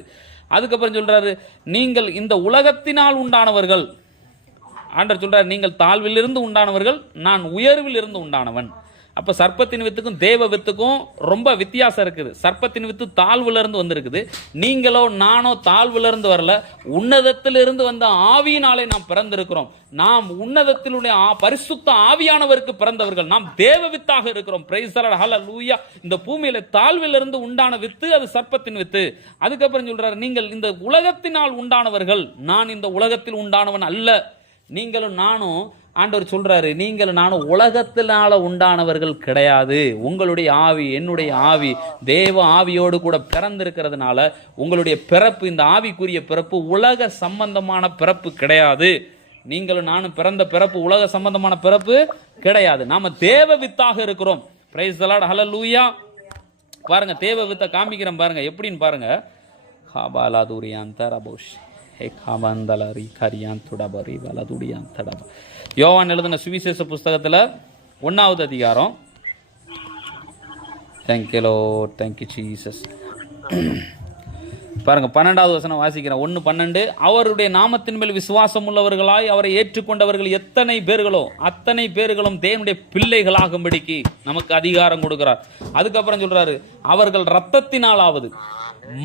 அதுக்கப்புறம் சொல்றாரு, நீங்கள் இந்த உலகத்தினால் உண்டானவர்கள். ஆண்டவர் சொல்றாரு, நீங்கள் தாழ்வில் இருந்து உண்டானவர்கள், நான் உயர்வில் இருந்து உண்டானவன். அப்ப சர்ப்பத்தின் வித்துக்கும் தேவ வித்துக்கும் ரொம்ப வித்தியாசம் இருக்குது. சர்ப்பத்தின் வித்து தாழ்வுல இருந்து வந்திருக்குது. நீங்களோ நானோ தாழ்வுல இருந்து வரல, உன்னதத்திலிருந்து வந்த ஆவியினாலே நாம் பிறந்திருக்கிறோம். நாம் உன்னதத்திலுடைய பரிசுத்த ஆவியானவருக்கு பிறந்தவர்கள். நாம் தேவ வித்தாக இருக்கிறோம். பிரைஸ் தி லார்ட், ஹல்லேலூயா. இந்த பூமியில தாழ்வில் இருந்து உண்டான வித்து அது சர்ப்பத்தின் வித்து. அதுக்கப்புறம் சொல்றாரு, நீங்கள் இந்த உலகத்தினால் உண்டானவர்கள், நான் இந்த உலகத்தில் உண்டானவன் அல்ல. நீங்களும் நானும், ஆண்டவர் சொல்றாரு, நீங்களும் நானும் உலகத்தினால உண்டானவர்கள் கிடையாது. உங்களுடைய ஆவி, என்னுடைய ஆவி தேவ ஆவியோடு கூட பிறந்திருக்கிறதுனால உங்களுடைய பிறப்பு, இந்த ஆவிக்குரிய பிறப்பு உலக சம்பந்தமான பிறப்பு கிடையாது. நீங்களும் நானும் பிறந்த பிறப்பு உலக சம்பந்தமான பிறப்பு கிடையாது. நாம தேவ வித்தாக இருக்கிறோம். பிரைஸ் தி லார்ட், ஹல்லேலூயா. பாருங்க, தேவ வித்தை காமிக்கிறேன் பாருங்க, எப்படின்னு பாருங்க. யோவான் எழுதின சுவிசேஷ புஸ்தகத்தில் 1வது அதிகாரம், தேங்க்யூ லார்ட், தேங்க்யூ ஜீசஸ். பாருங்க, 12வது வசனம் வாசிக்கிறேன். 1:12. அவருடைய நாமத்தின் மேல் விசுவாசம் உள்ளவர்களாய் அவரை ஏற்றுக்கொண்டவர்கள் எத்தனை பேர்களோ அத்தனை பேர்களும் தேவனுடைய பிள்ளைகளாகும்படிக்கு நமக்கு அதிகாரம் கொடுக்கிறார். அதுக்கப்புறம் சொல்றாரு, அவர்கள் இரத்தத்தினாலாவது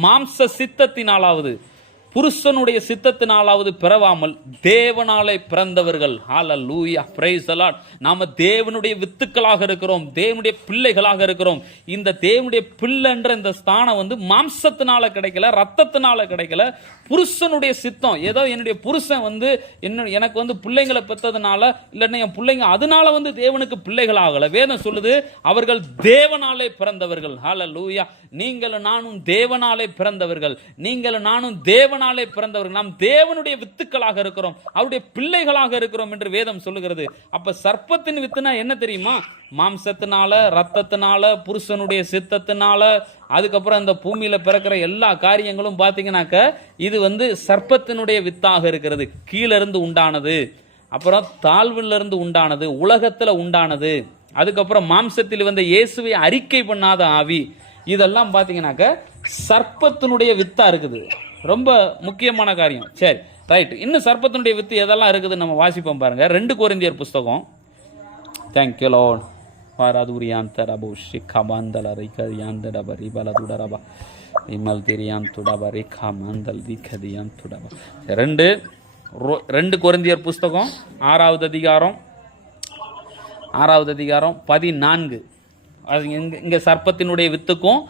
மாம்ச சித்தத்தினாலாவது புருஷனுடைய சித்தத்தினாலாவது பிறவாமல் தேவனாலே பிறந்தவர்கள். ஹல்லேலூயா, பிரைஸ் தி லார்ட். நாம தேவனுடைய வித்துக்களாக இருக்கிறோம், தேவனுடைய பிள்ளைகளாக இருக்கிறோம். இந்த தேவனுடைய பிள்ளைன்ற இந்த ஸ்தானம் மாம்சத்தினால கிடைக்கல, ரத்தத்தினால கிடைக்கல, புருஷனுடைய சித்தம். ஏதோ என்னுடைய புருஷன் எனக்கு பிள்ளைங்களை பெற்றதுனால, இல்லைன்னா என் பிள்ளைங்க அதனால தேவனுக்கு பிள்ளைகள் ஆகல. வேதம் சொல்லுது, அவர்கள் தேவனாலே பிறந்தவர்கள். ஹல்லேலூயா. நீங்களும் நானும் தேவனாலே பிறந்தவர்கள். நீங்களும் நானும் தேவன் தேவனாலே பிறந்தவர்கள், நாம் தேவனுடைய வித்துக்களாக இருக்கிறோம், அவருடைய பிள்ளைகளாக இருக்கிறோம் என்று வேதம் சொல்லுகிறது. அப்ப சர்ப்பத்தின் வித்துனா என்ன தெரியுமா? மாம்சத்தினால, ரத்தத்தினால, புருஷனுடைய சித்தத்தினால, அதுக்கப்புறம் இந்த பூமியில பிறக்கிற எல்லா காரியங்களும் பாத்தீங்கன்னாக்க இது சர்ப்பத்தினுடைய வித்தாக இருக்கிறது. கீழிருந்து உண்டானது, அப்புறம் தாழ்விலிருந்து உண்டானது, உலகத்துல உண்டானது, அதுக்கப்புறம் மாம்சத்தில் இயேசுவை அறிக்கை பண்ணாத ஆவி, இதெல்லாம் பாத்தீங்கன்னாக்க சர்ப்பத்தினுடைய வித்தா இருக்குது. ரொம்ப முக்கியமான காரியம். சரி, ரைட். இன்னும் சர்ப்பத்தினுடைய வித்து எதெல்லாம் இருக்குது நம்ம வாசிப்போம் பாருங்க. 2 கொரிந்தியர் புஸ்தகம். Thank you Lord. வாராதுரியாந்தரபோ ஷிகபாந்தல ரிகரியாந்தரபரி பலதுடரபா இமல் திரியாந்துடபரி கமந்தல் திகதியாந்துடபா. 2 கொரிந்தியர் புஸ்தகம் 6வது அதிகாரம் 14. இங்க சர்ப்பத்தினுடைய வித்துக்கும்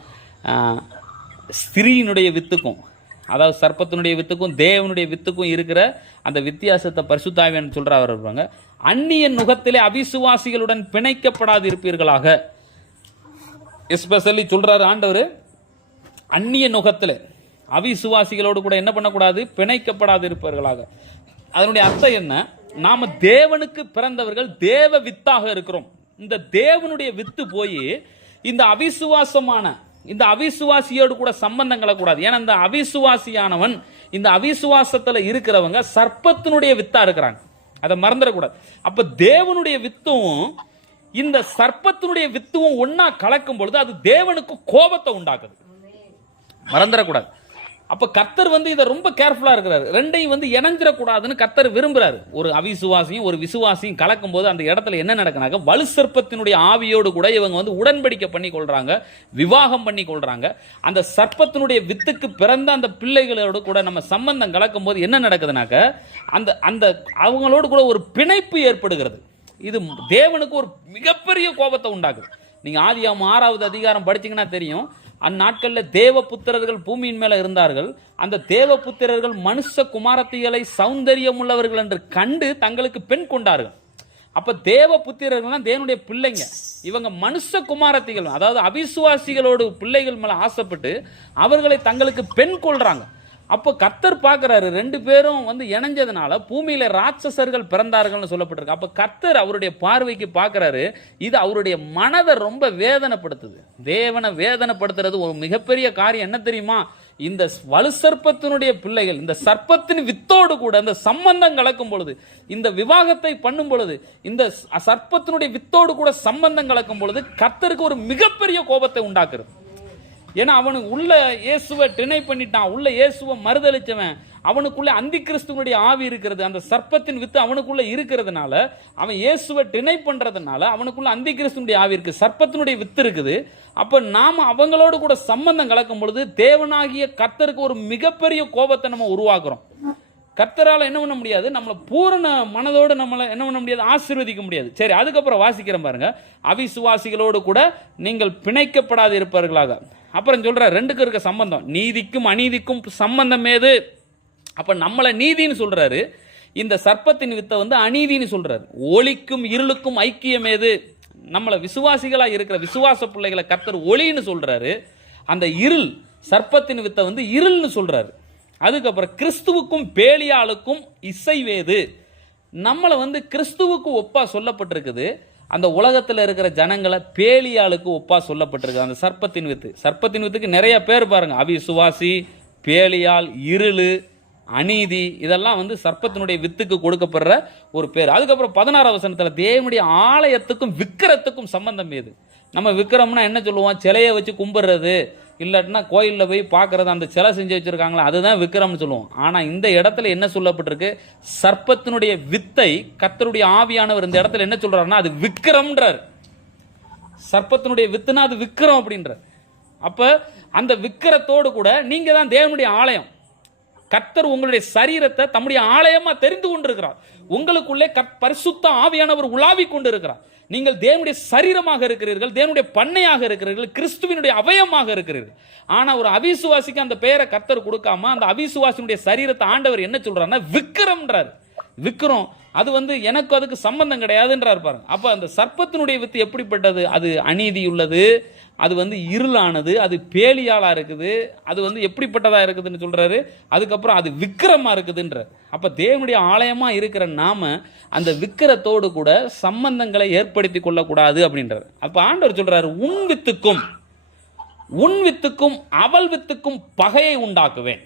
ஸ்திரீனுடைய வித்துக்கும், அதாவது சர்ப்பத்தினுடைய வித்துக்கும் தேவனுடைய வித்துக்கும் இருக்கிற அந்த வித்தியாசத்தை பரிசுத்த ஆவியானவர் சொல்றாங்க. அந்நிய நுகத்திலே அவிசுவாசிகளுடன் பிணைக்கப்படாது இருப்பீர்களாக. எஸ்பெஷலி சொல்றாரு ஆண்டவர், அந்நிய நுகத்திலே அவிசுவாசிகளோடு கூட என்ன பண்ணக்கூடாது? பிணைக்கப்படாது இருப்பவர்களாக. அதனுடைய அர்த்தம் என்ன? நாம தேவனுக்கு பிறந்தவர்கள், தேவ வித்தாக இருக்கிறோம். இந்த தேவனுடைய வித்து போய் இந்த அவிசுவாசியோடு கூட சம்பந்தம் கலக்கூடாது. ஏன்னா இந்த அவிசுவாசியானவன், இந்த அவிசுவாசத்துல இருக்கிறவங்க சர்ப்பத்தினுடைய வித்தா இருக்கிறாங்க, அதை மறந்துடக்கூடாது. அப்ப தேவனுடைய வித்தும் இந்த சர்ப்பத்தினுடைய வித்தும் ஒன்னா கலக்கும் பொழுது அது தேவனுக்கு கோபத்தை உண்டாக்குது, மறந்துடக்கூடாது. அப்ப கர்த்தர் இதை ரொம்ப கேர்ஃபுல்லா இருக்கிறாரு. ரெண்டையும் இணைஞ்சிடக்கூடாதுன்னு கர்த்தர் விரும்புறாரு. ஒரு அவிசுவாசியும் ஒரு விசுவாசியும் கலக்கும் போது அந்த இடத்துல என்ன நடக்குனாக்க வலு சர்ப்பத்தினுடைய ஆவியோடு கூட இவங்க உடன்படிக்கை பண்ணி கொள்றாங்க, விவாகம் பண்ணி கொள்றாங்க. அந்த சர்ப்பத்தினுடைய வித்துக்கு பிறந்த அந்த பிள்ளைகளோடு கூட நம்ம சம்பந்தம் கலக்கும் போது என்ன நடக்குதுனாக்க அந்த அந்த அவங்களோடு கூட ஒரு பிணைப்பு ஏற்படுகிறது. இது தேவனுக்கு ஒரு மிகப்பெரிய கோபத்தை உண்டாக்குது. நீங்க ஆதியாகமம் 6வது அதிகாரம் படிச்சீங்கன்னா தெரியும். அந்நாட்களில் தேவ புத்திரர்கள் பூமியின் மேல இருந்தார்கள். அந்த தேவ புத்திரர்கள் மனுஷ குமாரத்திகளை சௌந்தரியம் உள்ளவர்கள் என்று கண்டு தங்களுக்கு பெண் கொண்டார்கள். அப்ப தேவ புத்திரர்கள் தேவனுடைய பிள்ளைங்க, இவங்க மனுஷ குமாரத்திகள், அதாவது அவிசுவாசிகளோடு பிள்ளைகள் மேல ஆசைப்பட்டு அவர்களை தங்களுக்கு பெண் கொள்றாங்க. அப்போ கர்த்தர் பார்க்கிறாரு, 2 பேரும் இணைஞ்சதுனால பூமியில ராட்சசர்கள் பிறந்தார்கள் சொல்லப்பட்டிருக்கு. அப்ப கர்த்தர் அவருடைய பார்வைக்கு பார்க்கிறாரு, இது அவருடைய மனதை ரொம்ப வேதனைப்படுத்துது. தேவனை வேதனைப்படுத்துறது ஒரு மிகப்பெரிய காரியம். என்ன தெரியுமா? இந்த வலு சர்ப்பத்தினுடைய பிள்ளைகள் இந்த சர்ப்பத்தின் வித்தோடு கூட இந்த சம்பந்தம் கலக்கும் பொழுது, இந்த விவாகத்தை பண்ணும் பொழுது, இந்த சர்ப்பத்தினுடைய வித்தோடு கூட சம்பந்தம் கலக்கும் பொழுது கர்த்தருக்கு ஒரு மிகப்பெரிய கோபத்தை உண்டாக்குறது. ஏன்னா அவனுக்கு உள்ள இயேசுவை டினை பண்ணிட்டான், உள்ள இயேசுவை மறுதளிச்சவன், அவனுக்குள்ள அந்தி கிறிஸ்துவனுடைய ஆவி இருக்கிறது, அந்த சர்ப்பத்தின் வித்து அவனுக்குள்ள இருக்கிறதுனால, அவன் இயேசுவை டினை பண்றதுனால அவனுக்குள்ள அந்தி கிறிஸ்துவனுடைய ஆவி இருக்கு, சர்ப்பத்தினுடைய வித்து இருக்குது. அப்ப நாம அவங்களோடு கூட சம்பந்தம் கலக்கும் பொழுது தேவனாகிய கர்த்தருக்கு ஒரு மிகப்பெரிய கோபத்தை நம்ம உருவாக்குறோம். கர்த்தரால என்ன பண்ண முடியாது? நம்மள பூரண மனதோடு நம்மள என்ன பண்ண முடியாது? ஆசீர்வதிக்க முடியாது. சரி, அதுக்கப்புறம் வாசிக்கிறேன் பாருங்க. அவிசுவாசிகளோடு கூட நீங்கள் பிணைக்கப்படாது இருப்பவர்களாக. அப்புறம் சொல்ற 2க்கு இருக்க சம்பந்தம், நீதிக்கும் அநீதிக்கும் சம்பந்தம் ஏது? அப்ப நம்மள நீதின்னு சொல்றாரு, இந்த சர்ப்பத்தின் வித்தை அநீதின்னு சொல்றாரு. ஒளிக்கும் இருளுக்கும் ஐக்கியம் ஏது? நம்மள விசுவாசிகளா இருக்கிற விசுவாச பிள்ளைகளை கர்த்தர் ஒளின்னு சொல்றாரு. அந்த இருள் சர்ப்பத்தின் வித்தை இருள்னு சொல்றாரு. அதுக்கப்புறம் கிறிஸ்துவுக்கும் பேலியாளுக்கும் இசைவேது. நம்மளை கிறிஸ்துவுக்கு ஒப்பா சொல்லப்பட்டிருக்குது. அந்த உலகத்தில் இருக்கிற ஜனங்களை பேலியாளுக்கு ஒப்பா சொல்லப்பட்டிருக்கு. அந்த சர்ப்பத்தின் வித்துக்கு நிறைய பேர் பாருங்க, அவிசுவாசி, பேலியால், இருளு, அநீதி, இதெல்லாம் சர்ப்பத்தினுடைய வித்துக்கு கொடுக்கப்படுற ஒரு பேர். அதுக்கப்புறம் 16வது வசனத்துல தேவனுடைய ஆலயத்துக்கும் விக்கிரத்துக்கும் சம்பந்தம் ஏது? நம்ம விக்கிரம்னா என்ன சொல்லுவோம்? சிலையை வச்சு கும்பிடுறது, இல்லாட்டினா கோயிலில் போய் பார்க்கறது, அந்த சிலை செஞ்சு வச்சிருக்காங்களா, அதுதான் விக்கிரம்னு சொல்லுவோம். ஆனா இந்த இடத்துல என்ன சொல்லப்பட்டிருக்கு? சர்ப்பத்தினுடைய வித்தை கர்த்தருடைய ஆவியானவர் இந்த இடத்துல என்ன சொல்றாருன்னா அது விக்கிரம்ன்றார். சர்ப்பத்தினுடைய வித்துனா அது விக்கிரம் அப்படின்றார். அப்ப அந்த விக்கிரத்தோடு கூட நீங்க தான் தேவனுடைய ஆலயம். கர்த்தர் உங்களுடைய சரீரத்தை தம்முடைய ஆலயமா தெரிந்து கொண்டிருக்கிறார். உங்களுக்குள்ளே பரிசுத்த ஆவியானவர் உலாவி கொண்டு இருக்கிறார். நீங்கள் தேவனுடைய சரீரமாக இருக்கிறீர்கள், தேவனுடைய பண்ணையாக இருக்கிறீர்கள், கிறிஸ்துவினுடைய அவயமாக இருக்கிறீர்கள். ஆனா ஒரு அவிசுவாசிக்கு அந்த பெயரை கர்த்தர் கொடுக்காம அந்த அவிசுவாசியுடைய சரீரத்தை ஆண்டவர் என்ன சொல்றாருன்னா விக்கிரம்ன்றார். விக்கிரம் அது எனக்கு அதுக்கு சம்பந்தம் கிடையாதுன்றார் பாருங்க. அப்ப அந்த சர்ப்பத்தினுடைய வித்து எப்படிப்பட்டது? அது அநீதி உள்ளது, அது வந்து இருளானது, அது பேலியாளா இருக்குது, அது வந்து எப்படிப்பட்டதா இருக்குதுன்னு சொல்றாரு. அதுக்கப்புறம் அது விக்கிரமா இருக்குதுன்ற. அப்ப தேவனுடைய ஆலயமா இருக்கிற நாம அந்த விக்கிரத்தோடு கூட சம்பந்தங்களை ஏற்படுத்தி கொள்ளக்கூடாது அப்படின்றார். அப்ப ஆண்டவர் சொல்றாரு, உன் வித்துக்கும் அவள் வித்துக்கும் பகையை உண்டாக்குவேன்.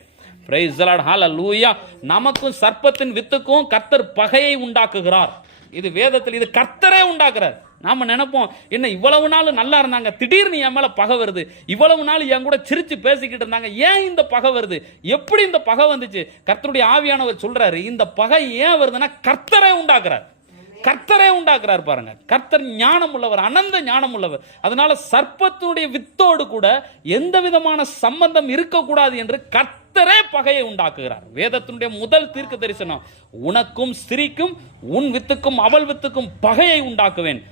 பிரைஸ் தி லார்ட், ஹalleluya. நமக்கும் சர்ப்பத்தின் வித்துக்கும் கர்த்தர் பகையை உண்டாக்குகிறார். இது வேதத்தில், இது கர்த்தரே உண்டாக்குறார். நாம நினைப்போம், என்ன இவ்வளவு நாள் நல்லா இருந்தாங்க, திடீர்னு என் மேல பகை வருது, இவ்வளவு நாள் என் கூட சிரிச்சு பேசிக்கிட்டு இருந்தாங்க, ஏன் இந்த பகை வருது, எப்படி இந்த பகை வந்துச்சு? கர்த்தருடைய ஆவியானவர் சொல்றாரு, இந்த பகை ஏன் வருதுன்னா கர்த்தரே உண்டாக்குறார். கர்த்தரே உண்டாக்குறார் பாருங்க. கர்த்தர் ஞானம் உள்ளவர், அனந்த ஞானம் உள்ளவர். அதனால சர்ப்பத்தினுடைய வித்தோடு கூட எந்த விதமான சம்பந்தம் இருக்கக்கூடாது என்று கர்த்தரே பகையை உண்டாக்குகிறார். வேதத்தினுடைய முதல் தீர்க்க தரிசனம், உனக்கும் ஸ்திரீக்கும் உன் வித்துக்கும் அவள் வித்துக்கும் பகையை உண்டாக்குவேன்,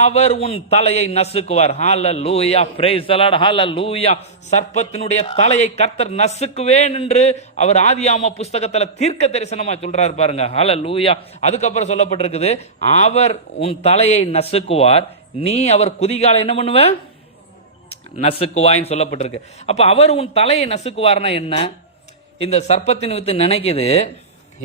அவர் உன் தலையை நசுக்குவார். ஹalleluya, praise the Lord, hallelujah. சர்ப்பத்தினுடைய தலையை கர்த்தர் நசுக்குவேன் என்று அவர் ஆதியாகம புஸ்தகத்துல தீர்க்க தரிசனமா சொல்றாரு பாருங்க. ஹalleluya. அதுக்கப்புறம் சொல்லப்பட்டிருக்குது, அவர் உன் தலையை நசுக்குவார், நீ அவர் குதிகாலை என்ன பண்ணுவ, நசுக்குவாய்ன்னு சொல்லப்பட்டிருக்கு. அப்ப அவர் உன் தலையை நசுக்குவார்னா என்ன? இந்த சர்ப்பத்தின் வித்து நினைக்குது,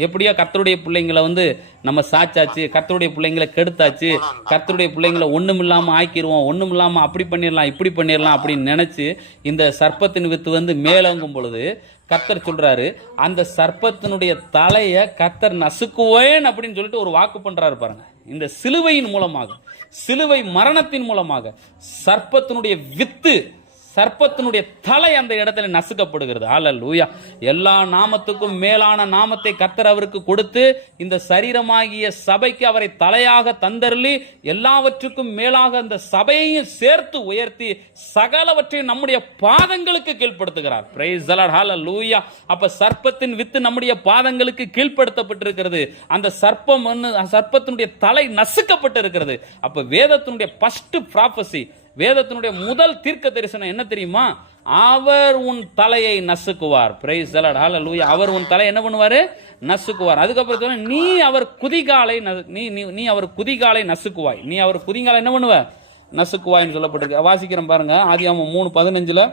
எப்படியோ கர்த்தருடைய பிள்ளைங்களை வந்து நம்ம சாச்சாச்சு, கர்த்தருடைய பிள்ளைங்களை கெடுத்தாச்சு, கர்த்தருடைய பிள்ளைங்களை ஒண்ணும் இல்லாம ஆக்கிடுவோம், ஒண்ணும் இல்லாம அப்படி பண்ணிடலாம் இப்படி பண்ணிடலாம் அப்படின்னு நினைச்சு இந்த சர்ப்பத்தின் வித்து வந்து மேலோங்கும் பொழுது கர்த்தர் சொல்றாரு, அந்த சர்ப்பத்தினுடைய தலையை கர்த்தர் நசுக்குவேன் அப்படின்னு சொல்லிட்டு ஒரு வாக்கு பண்றாரு பாருங்க. இந்த சிலுவையின் மூலமாக, சிலுவை மரணத்தின் மூலமாக சர்ப்பத்தினுடைய வித்து, சர்ப்பத்தினுடைய தலை அந்த இடத்துல நசுக்கப்படுகிறது. ஹalleluya. எல்லா நாமத்துக்கும் மேலான நாமத்தை கர்த்தர் அவருக்கு கொடுத்து இந்த சரீரமாகிய சபைக்கு அவரை தலையாக தந்தருளி எல்லாவற்றுக்கும் மேலாக அந்த சபையையும் சேர்த்து உயர்த்தி சகலவற்றையும் நம்முடைய பாதங்களுக்கு கீழ்ப்படுத்துகிறார். பிரைஸ் தி லார்ட், ஹalleluya. அப்ப சர்ப்பத்தின் வித்து நம்முடைய பாதங்களுக்கு கீழ்ப்படுத்தப்பட்டிருக்கிறது. அந்த சர்ப்பத்தினுடைய தலை நசுக்கப்பட்டிருக்கிறது. அப்ப வேதத்தினுடைய ஃபர்ஸ்ட் ப்ராபசி, வேதத்தினுடைய முதல் தீர்க்க தரிசனம் என்ன தெரியுமா? அவர் உன் தலையை நசுக்குவார். பிரைஸ் தி லார்ட், ஹalleluya. அவர் உன் தலை என்ன பண்ணுவாரு, நசுக்குவார். அதுக்கப்புறம் நீ அவர் குதிகாலை நீ அவர் குதிகாலை நசுக்குவாய், நீ அவர் குதிகாலை என்ன பண்ணுவ, நசுக்குவாய்ன்னு சொல்லப்பட்டிருக்கு. வாசிக்கிறேன் பாருங்க, ஆதியாகமம் 3:15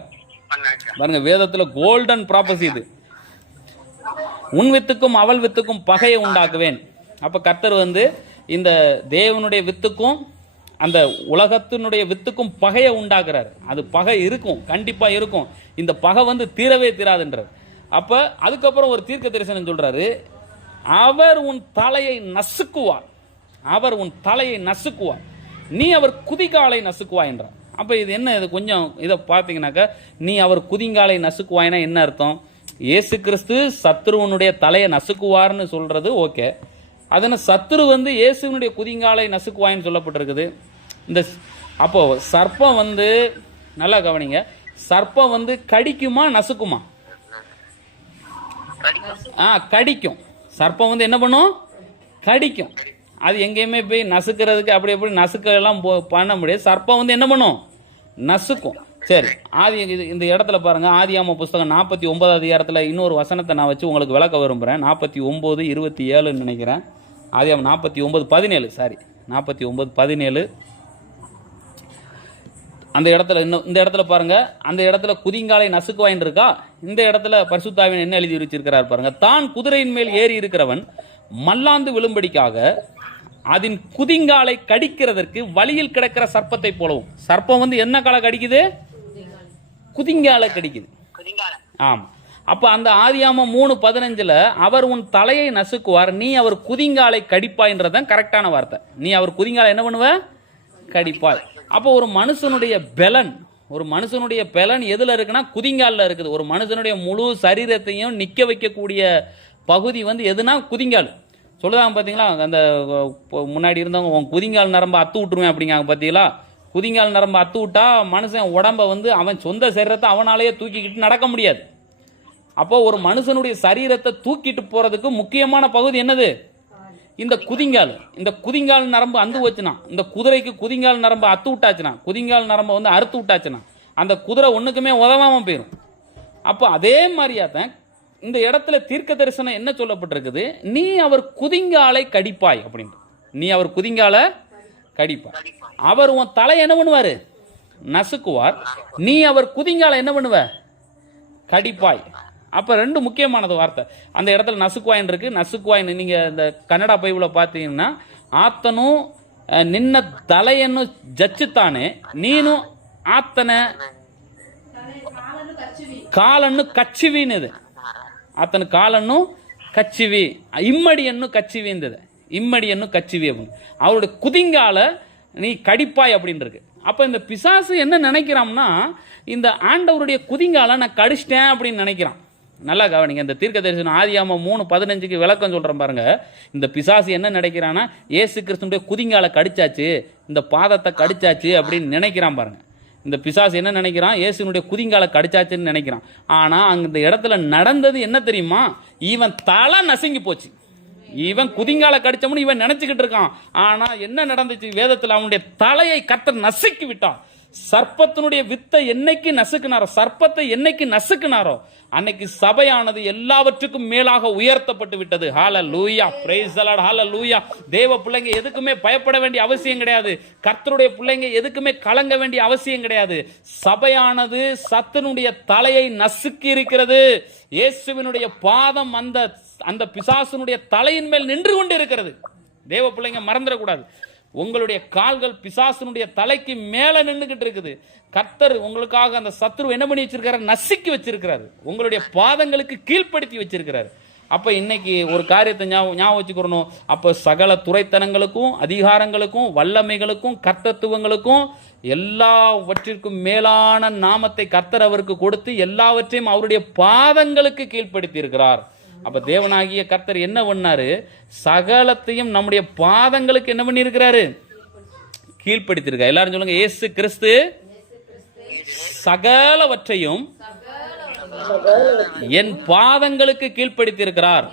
பாருங்க. வேதத்துல கோல்டன் ப்ராபசி இது. உன் வித்துக்கும் அவள் வித்துக்கும் பகையை உண்டாக்குவேன். அப்ப கர்த்தர் வந்து இந்த தேவனுடைய வித்துக்கும் அந்த உலகத்தினுடைய வித்துக்கும் பகையை உண்டாக்குறாரு. அது பகை இருக்கும், கண்டிப்பா இருக்கும். இந்த பகை வந்து தீரவே தீராதுன்றார். அப்ப அதுக்கப்புறம் ஒரு தீர்க்க தரிசனம் சொல்றாரு, அவர் உன் தலையை நசுக்குவார், அவர் உன் தலையை நசுக்குவார், நீ அவர் குதிகாலை நசுக்குவாய் என்றார். அப்ப இது என்ன, இது கொஞ்சம் இதை பார்த்தீங்கன்னாக்க, நீ அவர் குதிங்காலை நசுக்குவாய்னா என்ன அர்த்தம்? இயேசு கிறிஸ்து சத்துருவனுடைய தலையை நசுக்குவார்னு சொல்றது ஓகே. அதனால சத்துரு வந்து இயேசுனுடைய குதிங்காலை நசுக்குவாயின்னு சொல்லப்பட்டிருக்குது. இந்த அப்போ சர்ப்பம் வந்து நல்லா கவனிங்க, சர்ப்பம் வந்து கடிக்குமா நசுக்குமா? கடிக்கும். சர்ப்பம் வந்து என்ன பண்ணும், கடிக்கும். அது எங்கேயுமே போய் நசுக்கிறதுக்கு அப்படி எப்படி நசுக்க எல்லாம் பண்ண முடியாது. சர்ப்பம் வந்து என்ன பண்ணும், நசுக்கும். சரி, இந்த இடத்துல பாருங்க, ஆதியாகம புஸ்தகம் 49 அதிகாரத்துல இன்னொரு வசனத்தை நான் வச்சு உங்களுக்கு விளக்க விரும்புறேன். 49:27 நினைக்கிறேன். ஆதியாகமம் 49:17 சாரி 49:17. அந்த இடத்துல இந்த இடத்துல பாருங்க, அந்த இடத்துல குதிங்காலை நசுக்குவாயின் இருக்கா. இந்த இடத்துல பரிசுத்த ஆவியானவர் என்ன எழுதி வச்சிருக்கிறார் பாருங்க, தான் குதிரையின் மேல் ஏறி இருக்கிறவன் மல்லாந்து விழும்படிக்காக அதன் குதிங்காலை கடிக்கிறதற்கு வழியில் கிடக்கிற சர்ப்பத்தை போலவும். சர்ப்பம் வந்து என்ன காலை கடிக்குது, குதிங்காலை கடிக்குது. ஆமா. அப்ப அந்த ஆதியாகமம் 3:15 அவர் உன் தலையை நசுக்குவார், நீ அவர் குதிங்காலை கடிப்பாய்ன்றதான் கரெக்டான வார்த்தை. நீ அவர் குதிங்காலை என்ன பண்ணுவ, கடிப்பாய். அப்போ ஒரு மனுஷனுடைய பலன், ஒரு மனுஷனுடைய பலன் எதுல இருக்குன்னா குதிங்கால்ல இருக்குது. ஒரு மனுஷனுடைய முழு சரீரத்தையும் நிக்க வைக்கக்கூடிய பகுதி வந்து எதுனா குதிங்கால். சொல்லுதாங்க பாத்தீங்களா, அந்த முன்னாடி இருந்தவங்க உன் குதிங்கால் நரம்ப அத்து விட்டுருவேன் அப்படிங்காங்க பாத்தீங்களா. குதிங்கால் நரம்ப அத்து விட்டா மனுஷன் உடம்ப வந்து அவன் சொந்த சரீரத்தை அவனாலேயே தூக்கிக்கிட்டு நடக்க முடியாது. அப்போ ஒரு மனுஷனுடைய சரீரத்தை தூக்கிட்டு போறதுக்கு முக்கியமான பகுதி என்னது, இந்த குதிங்கால். இந்த குதிங்கால் நரம்பு அந்து வச்சுனா, இந்த குதிரைக்கு குதிங்கால் நரம்பு அத்து விட்டாச்சுனா, குதிங்கால் நரம்பை வந்து அறுத்து விட்டாச்சுனா அந்த குதிரை ஒண்ணுக்குமே உதவாம போயிடும். அப்போ அதே மாதிரியாதான் இந்த இடத்துல தீர்க்க தரிசனம் என்ன சொல்லப்பட்டிருக்குது, நீ அவர் குதிங்காலை கடிப்பாய் அப்படின்னு. நீ அவர் குதிங்காலை கடிப்பாய், அவர் உன் தலை என்ன பண்ணுவாரு, நசுக்குவார், நீ அவர் குதிங்கால என்ன பண்ணுவ, கடிப்பாய். அப்போ ரெண்டு முக்கியமானது வார்த்தை அந்த இடத்துல. நசுக்குவாயின் இருக்கு. நசுக்குவாயின் நீங்க இந்த கன்னடா பைபிள பார்த்தீங்கன்னா, ಆತನು ನಿನ್ನ ತಲೆಯನ್ನು ಜಚ್ಚುತ್ತಾನೆ, ನೀನು ಆತನ ಕಾಲನ್ನು ಕಚ್ಚಿವಿನಿದೆ. ಆತನ ಕಾಲನ್ನು கச்சிவி, இம்மடிಯನ್ನು கச்சிவி இருந்தது. இம்மடிಯನ್ನು கச்சிவி அப்படின்னு, அவருடைய குதிங்கால நீ கடிப்பாய் அப்படின்னு இருக்கு. அப்போ இந்த பிசாசு என்ன நினைக்கிறான்னா, இந்த ஆண்டவருடைய குதிங்கால நான் கடிச்சிட்டேன் அப்படின்னு நினைக்கிறான். நல்லா கவனிங்க, இந்த தீர்க்க தரிசனம் ஆதியாகமம் 3:15 விளக்கம் சொல்கிறேன் பாருங்க. இந்த பிசாசு என்ன நினைக்கிறான்னா, இயேசு கிறிஸ்துடைய குதிங்கால கடிச்சாச்சு, இந்த பாதத்தை கடிச்சாச்சு அப்படின்னு நினைக்கிறான் பாருங்க. இந்த பிசாசு என்ன நினைக்கிறான், இயேசுனுடைய குதிங்கால கடிச்சாச்சுன்னு நினைக்கிறான். ஆனால் அங்கே இந்த இடத்துல நடந்தது என்ன தெரியுமா, இவன் தலை நசுங்கி போச்சு. இவன் குதிங்கால கடிச்சவனு இவன் நினைச்சுக்கிட்டு இருக்கான். ஆனா என்ன நடந்துச்சு வேதத்தில், அவனுடைய தலையை கர்த்தர் நசுக்கி விட்டான். சர்ப்பத்தினுடைய வித்தை என்னைக்கு நசுக்கினாரோ, சர்ப்பத்தை என்னைக்கு நசுக்கினாரோ, அன்னைக்கு சபையானது எல்லாவற்றுக்கும் மேலாக உயர்த்தப்பட்டு விட்டது. ஹல்லேலூயா, பிரைஸ் தி லார்ட், ஹல்லேலூயா. தேவ பிள்ளைங்க எதுக்குமே பயப்பட வேண்டிய அவசியம் கிடையாது. கர்த்தருடைய பிள்ளைங்க எதுக்குமே கலங்க வேண்டிய அவசியம் கிடையாது. சபையானது சத்துனுடைய தலையை நசுக்கி இருக்கிறது. இயேசுவினுடைய பாதம் அந்த பிசாசுனுடைய தலையின் மேல் நின்று கொண்டு இருக்கிறது. தேவ பிள்ளைங்க மறந்துடக்கூடாது. உங்களுடைய கால்கள் பிசாசுனுடைய தலைக்கு மேல நின்றுகிட்டு இருக்குது. கர்த்தர் உங்களுக்காக அந்த சத்துரு என்ன பண்ணி வச்சிருக்காரு, நசுக்கி வச்சிருக்கிறாரு. உங்களுடைய பாதங்களுக்கு கீழ்ப்படுத்தி வச்சிருக்கிறாரு. அப்ப இன்னைக்கு ஒரு காரியத்தை ஞாபகம் வச்சுக்கிறணும். அப்ப சகல துரைத்தனங்களுக்கும் அதிகாரங்களுக்கும் வல்லமைகளுக்கும் கர்த்தத்துவங்களுக்கும் எல்லாவற்றிற்கும் மேலான நாமத்தை கர்த்தர் அவருக்கு கொடுத்து எல்லாவற்றையும் அவருடைய பாதங்களுக்கு கீழ்ப்படுத்தி இருக்கிறார். அப்ப தேவனாகிய கர்த்தர் என்ன பண்ணாரு, சகலத்தையும் நம்முடைய பாதங்களுக்கு என்ன பண்ணி இருக்கிறாரு, கீழ்ப்படுத்தியிருக்கார். எல்லாரும் சொல்லுங்க, இயேசு கிறிஸ்து சகலவற்றையும் என் பாதங்களுக்கு கீழ்ப்படுத்தியிருக்கிறார்.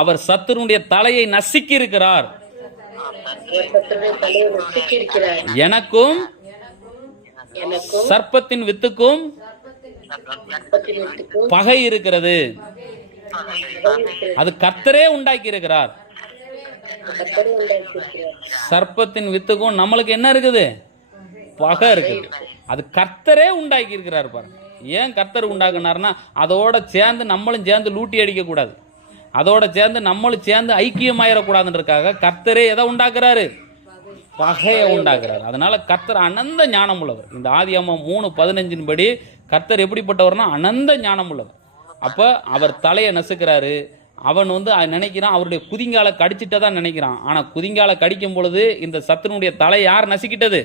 அவர் சத்துருடைய தலையை நசுக்கி இருக்கிறார். எனக்கும் சர்ப்பத்தின் வித்துக்கும் பகை இருக்கிறது. அது கர்த்தரே உண்டாக்கி இருக்கிறார். சர்ப்பத்தின் வித்துக்கும் நம்மளுக்கு என்ன இருக்குது, பகை இருக்குது. அது கர்த்தரே உண்டாக்கி இருக்கிறார் பாருங்க. ஏன் கர்த்தர் உண்டாக்குனார்னா, அதோட சேர்ந்து நம்மளும் சேர்ந்து லூட்டி அடிக்க கூடாது, அதோட சேர்ந்து நம்மளும் சேர்ந்து ஐக்கியமாயிடக்கூடாதுன்றதுக்காக கர்த்தரே எதை உண்டாக்குறாரு, பகையை உண்டாக்குறாரு. அதனால கர்த்தர் அனந்த ஞானம் உள்ளவர். இந்த ஆதியாகமம் 3:15 படி கர்த்தர் எப்படிப்பட்டவர்னா அனந்த ஞானம் உள்ளவர். அப்ப அவர் தலையை நசுக்கிறாரு. அவன் நினைக்கிறான் அவருடைய குதிங்கால கடிச்சிட்டதான் நினைக்கிறான். ஆனா குதிங்கால கடிக்கும் பொழுது இந்த சத்துருனுடைய தலை யார் நசுக்கிட்டது,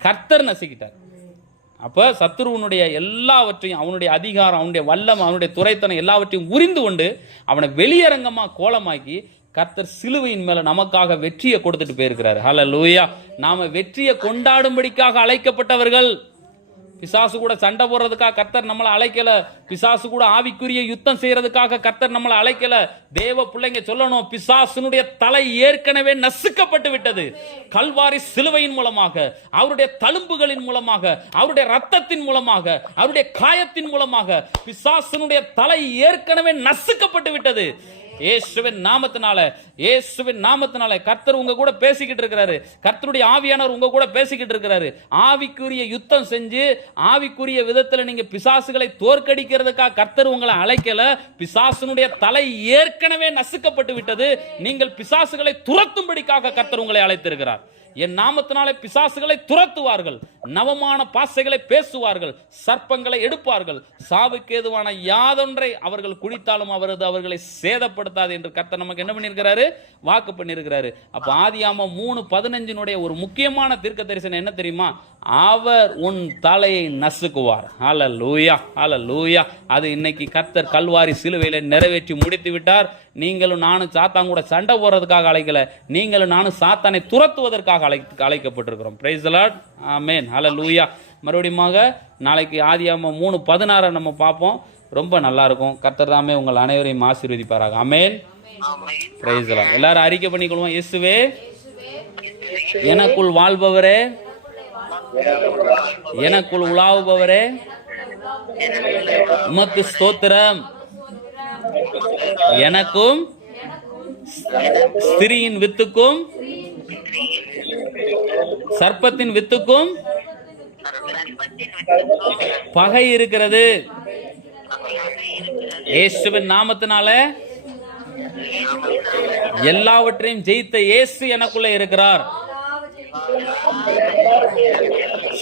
கர்த்தர் நசுக்கிட்டார். அப்ப சத்துருவனுடைய எல்லாவற்றையும், அவனுடைய அதிகாரம், அவனுடைய வல்லம், அவனுடைய துரைத்தனம் எல்லாவற்றையும் உரிந்து கொண்டு அவனை வெளியரங்கமா கோலமாக்கி கர்த்தர் சிலுவையின் மேல நமக்காக வெற்றியை கொடுத்துட்டு போயிருக்கிறார். ஹல்லேலூயா. நாம வெற்றியை கொண்டாடும்படிக்காக அழைக்கப்பட்டவர்கள். பிசாசு கூட சண்டை போடுறதுக்காக கர்த்தர் நம்மளை அழைக்கல. பிசாசு கூட ஆவிக்குரிய யுத்தம் செய்யறதுக்காக கர்த்தர் நம்மளை அழைக்கல. தேவ பிள்ளைங்க சொல்லணும், பிசாசுனுடைய தலை ஏற்கனவே நசுக்கப்பட்டு விட்டது. கல்வாரி சிலுவையின் மூலமாக, அவருடைய தழும்புகளின் மூலமாக, அவருடைய ரத்தத்தின் மூலமாக, அவருடைய காயத்தின் மூலமாக பிசாசுனுடைய தலை ஏற்கனவே நசுக்கப்பட்டு விட்டது. இயேசுவின் நாமத்தினால, இயேசுவின் நாமத்தினால கர்த்தர் உங்க கூட பேசிக்கிட்டு இருக்கிறாரு. கர்த்தருடைய ஆவியானவர் உங்க கூட பேசிக்கிட்டு இருக்கிறாரு. ஆவிக்குரிய யுத்தம் செஞ்சு ஆவிக்குரிய விதத்துல நீங்க பிசாசுகளை தோற்கடிக்கிறதுக்காக கர்த்தர் உங்களை அழைக்கல. பிசாசுனுடைய தலை ஏற்கனவே நசுக்கப்பட்டு விட்டது. நீங்கள் பிசாசுகளை துரத்தும்படிக்காக கர்த்தர் உங்களை அழைத்திருக்கிறார். என் நாமத்தினாலே பிசாசுகளை துரத்துவார்கள், நவமான பாசைகளை பேசுவார்கள், சர்ப்பங்களை எடுப்பார்கள், சாவுக்கு ஏதுவான யாதொன்றை அவர்கள் குடித்தாலும் அவர்களை சேதப்படுத்தாது என்று கர்த்தர் நமக்கு என்ன பண்ணியிருக்கிறாரு, வாக்கு பண்ணியிருக்கிறாரு. அப்ப ஆதியாகமம் 3:15 ஒரு முக்கியமான தீர்க்க தரிசனம் என்ன தெரியுமா, அவர் உன் தலையை நசுக்குவார். ஹல்லேலூயா, ஹல்லேலூயா. அது இன்னைக்கு கர்த்தர் கல்வாரி சிலுவையில நிறைவேற்றி முடித்து விட்டார். நீங்களும் நானும் சாத்தான் கூட சண்டை போறதுக்காக அழைக்கல, நீங்களும் நானும் சாத்தானை துரத்துவதற்காக அழைக்கப்பட்டிருக்கிறோம். பிரைஸ் தி லார்ட், ஆமென், ஹல்லேலூயா. மறுபடியும் நாளைக்கு ஆதியாகமம் 3:16 நம்ம பார்ப்போம். ரொம்ப நல்லா இருக்கும். கர்த்தர் தாமே உங்கள் அனைவரையும் ஆசீர்வதிப்பாராக. ஆமென், பிரைஸ் தி லார்ட். எல்லாரும் அறிக்கை பண்ணிக்கொள்வோம். இயேசுவே எனக்குள் வாழ்பவரே, எனக்குள் உலாவுபவரே, உமக்கு ஸ்தோத்திரம். எனக்கும் ஸ்திரீயின் வித்துக்கும் சர்ப்பத்தின் வித்துக்கும் பகை இருக்கிறது. இயேசுவின் நாமத்தினால எல்லாவற்றையும் ஜெயித்த இயேசு எனக்குள்ள இருக்கிறார்.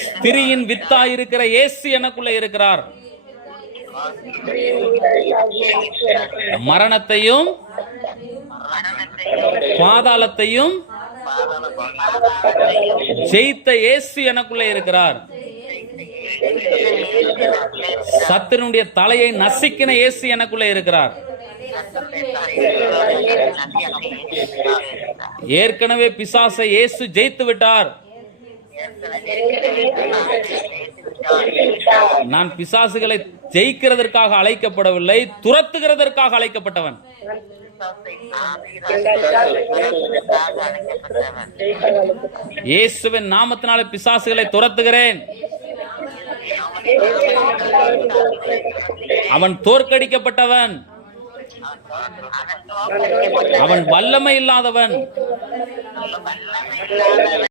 ஸ்திரியின் வித்தா இருக்கிற இயேசு எனக்குள்ள இருக்கிறார். மரணத்தையும் பாதாளத்தையும் ஜெயித்த இயேசு எனக்குள்ள இருக்கிறார். சத்துருடைய தலையை நசுக்கின இயேசு எனக்குள்ள இருக்கிறார். ஏற்கனவே பிசாசை இயேசு ஜெயித்து விட்டார். நான் பிசாசுகளை ஜெயிக்கிறதற்காக அழைக்கப்படவில்லை, துரத்துகிறதற்காக அழைக்கப்பட்டவன். இயேசுவின் நாமத்தினால பிசாசுகளை துரத்துகிறேன். அவன் தோற்கடிக்கப்பட்டவன், அவன் வல்லமை இல்லாதவன்.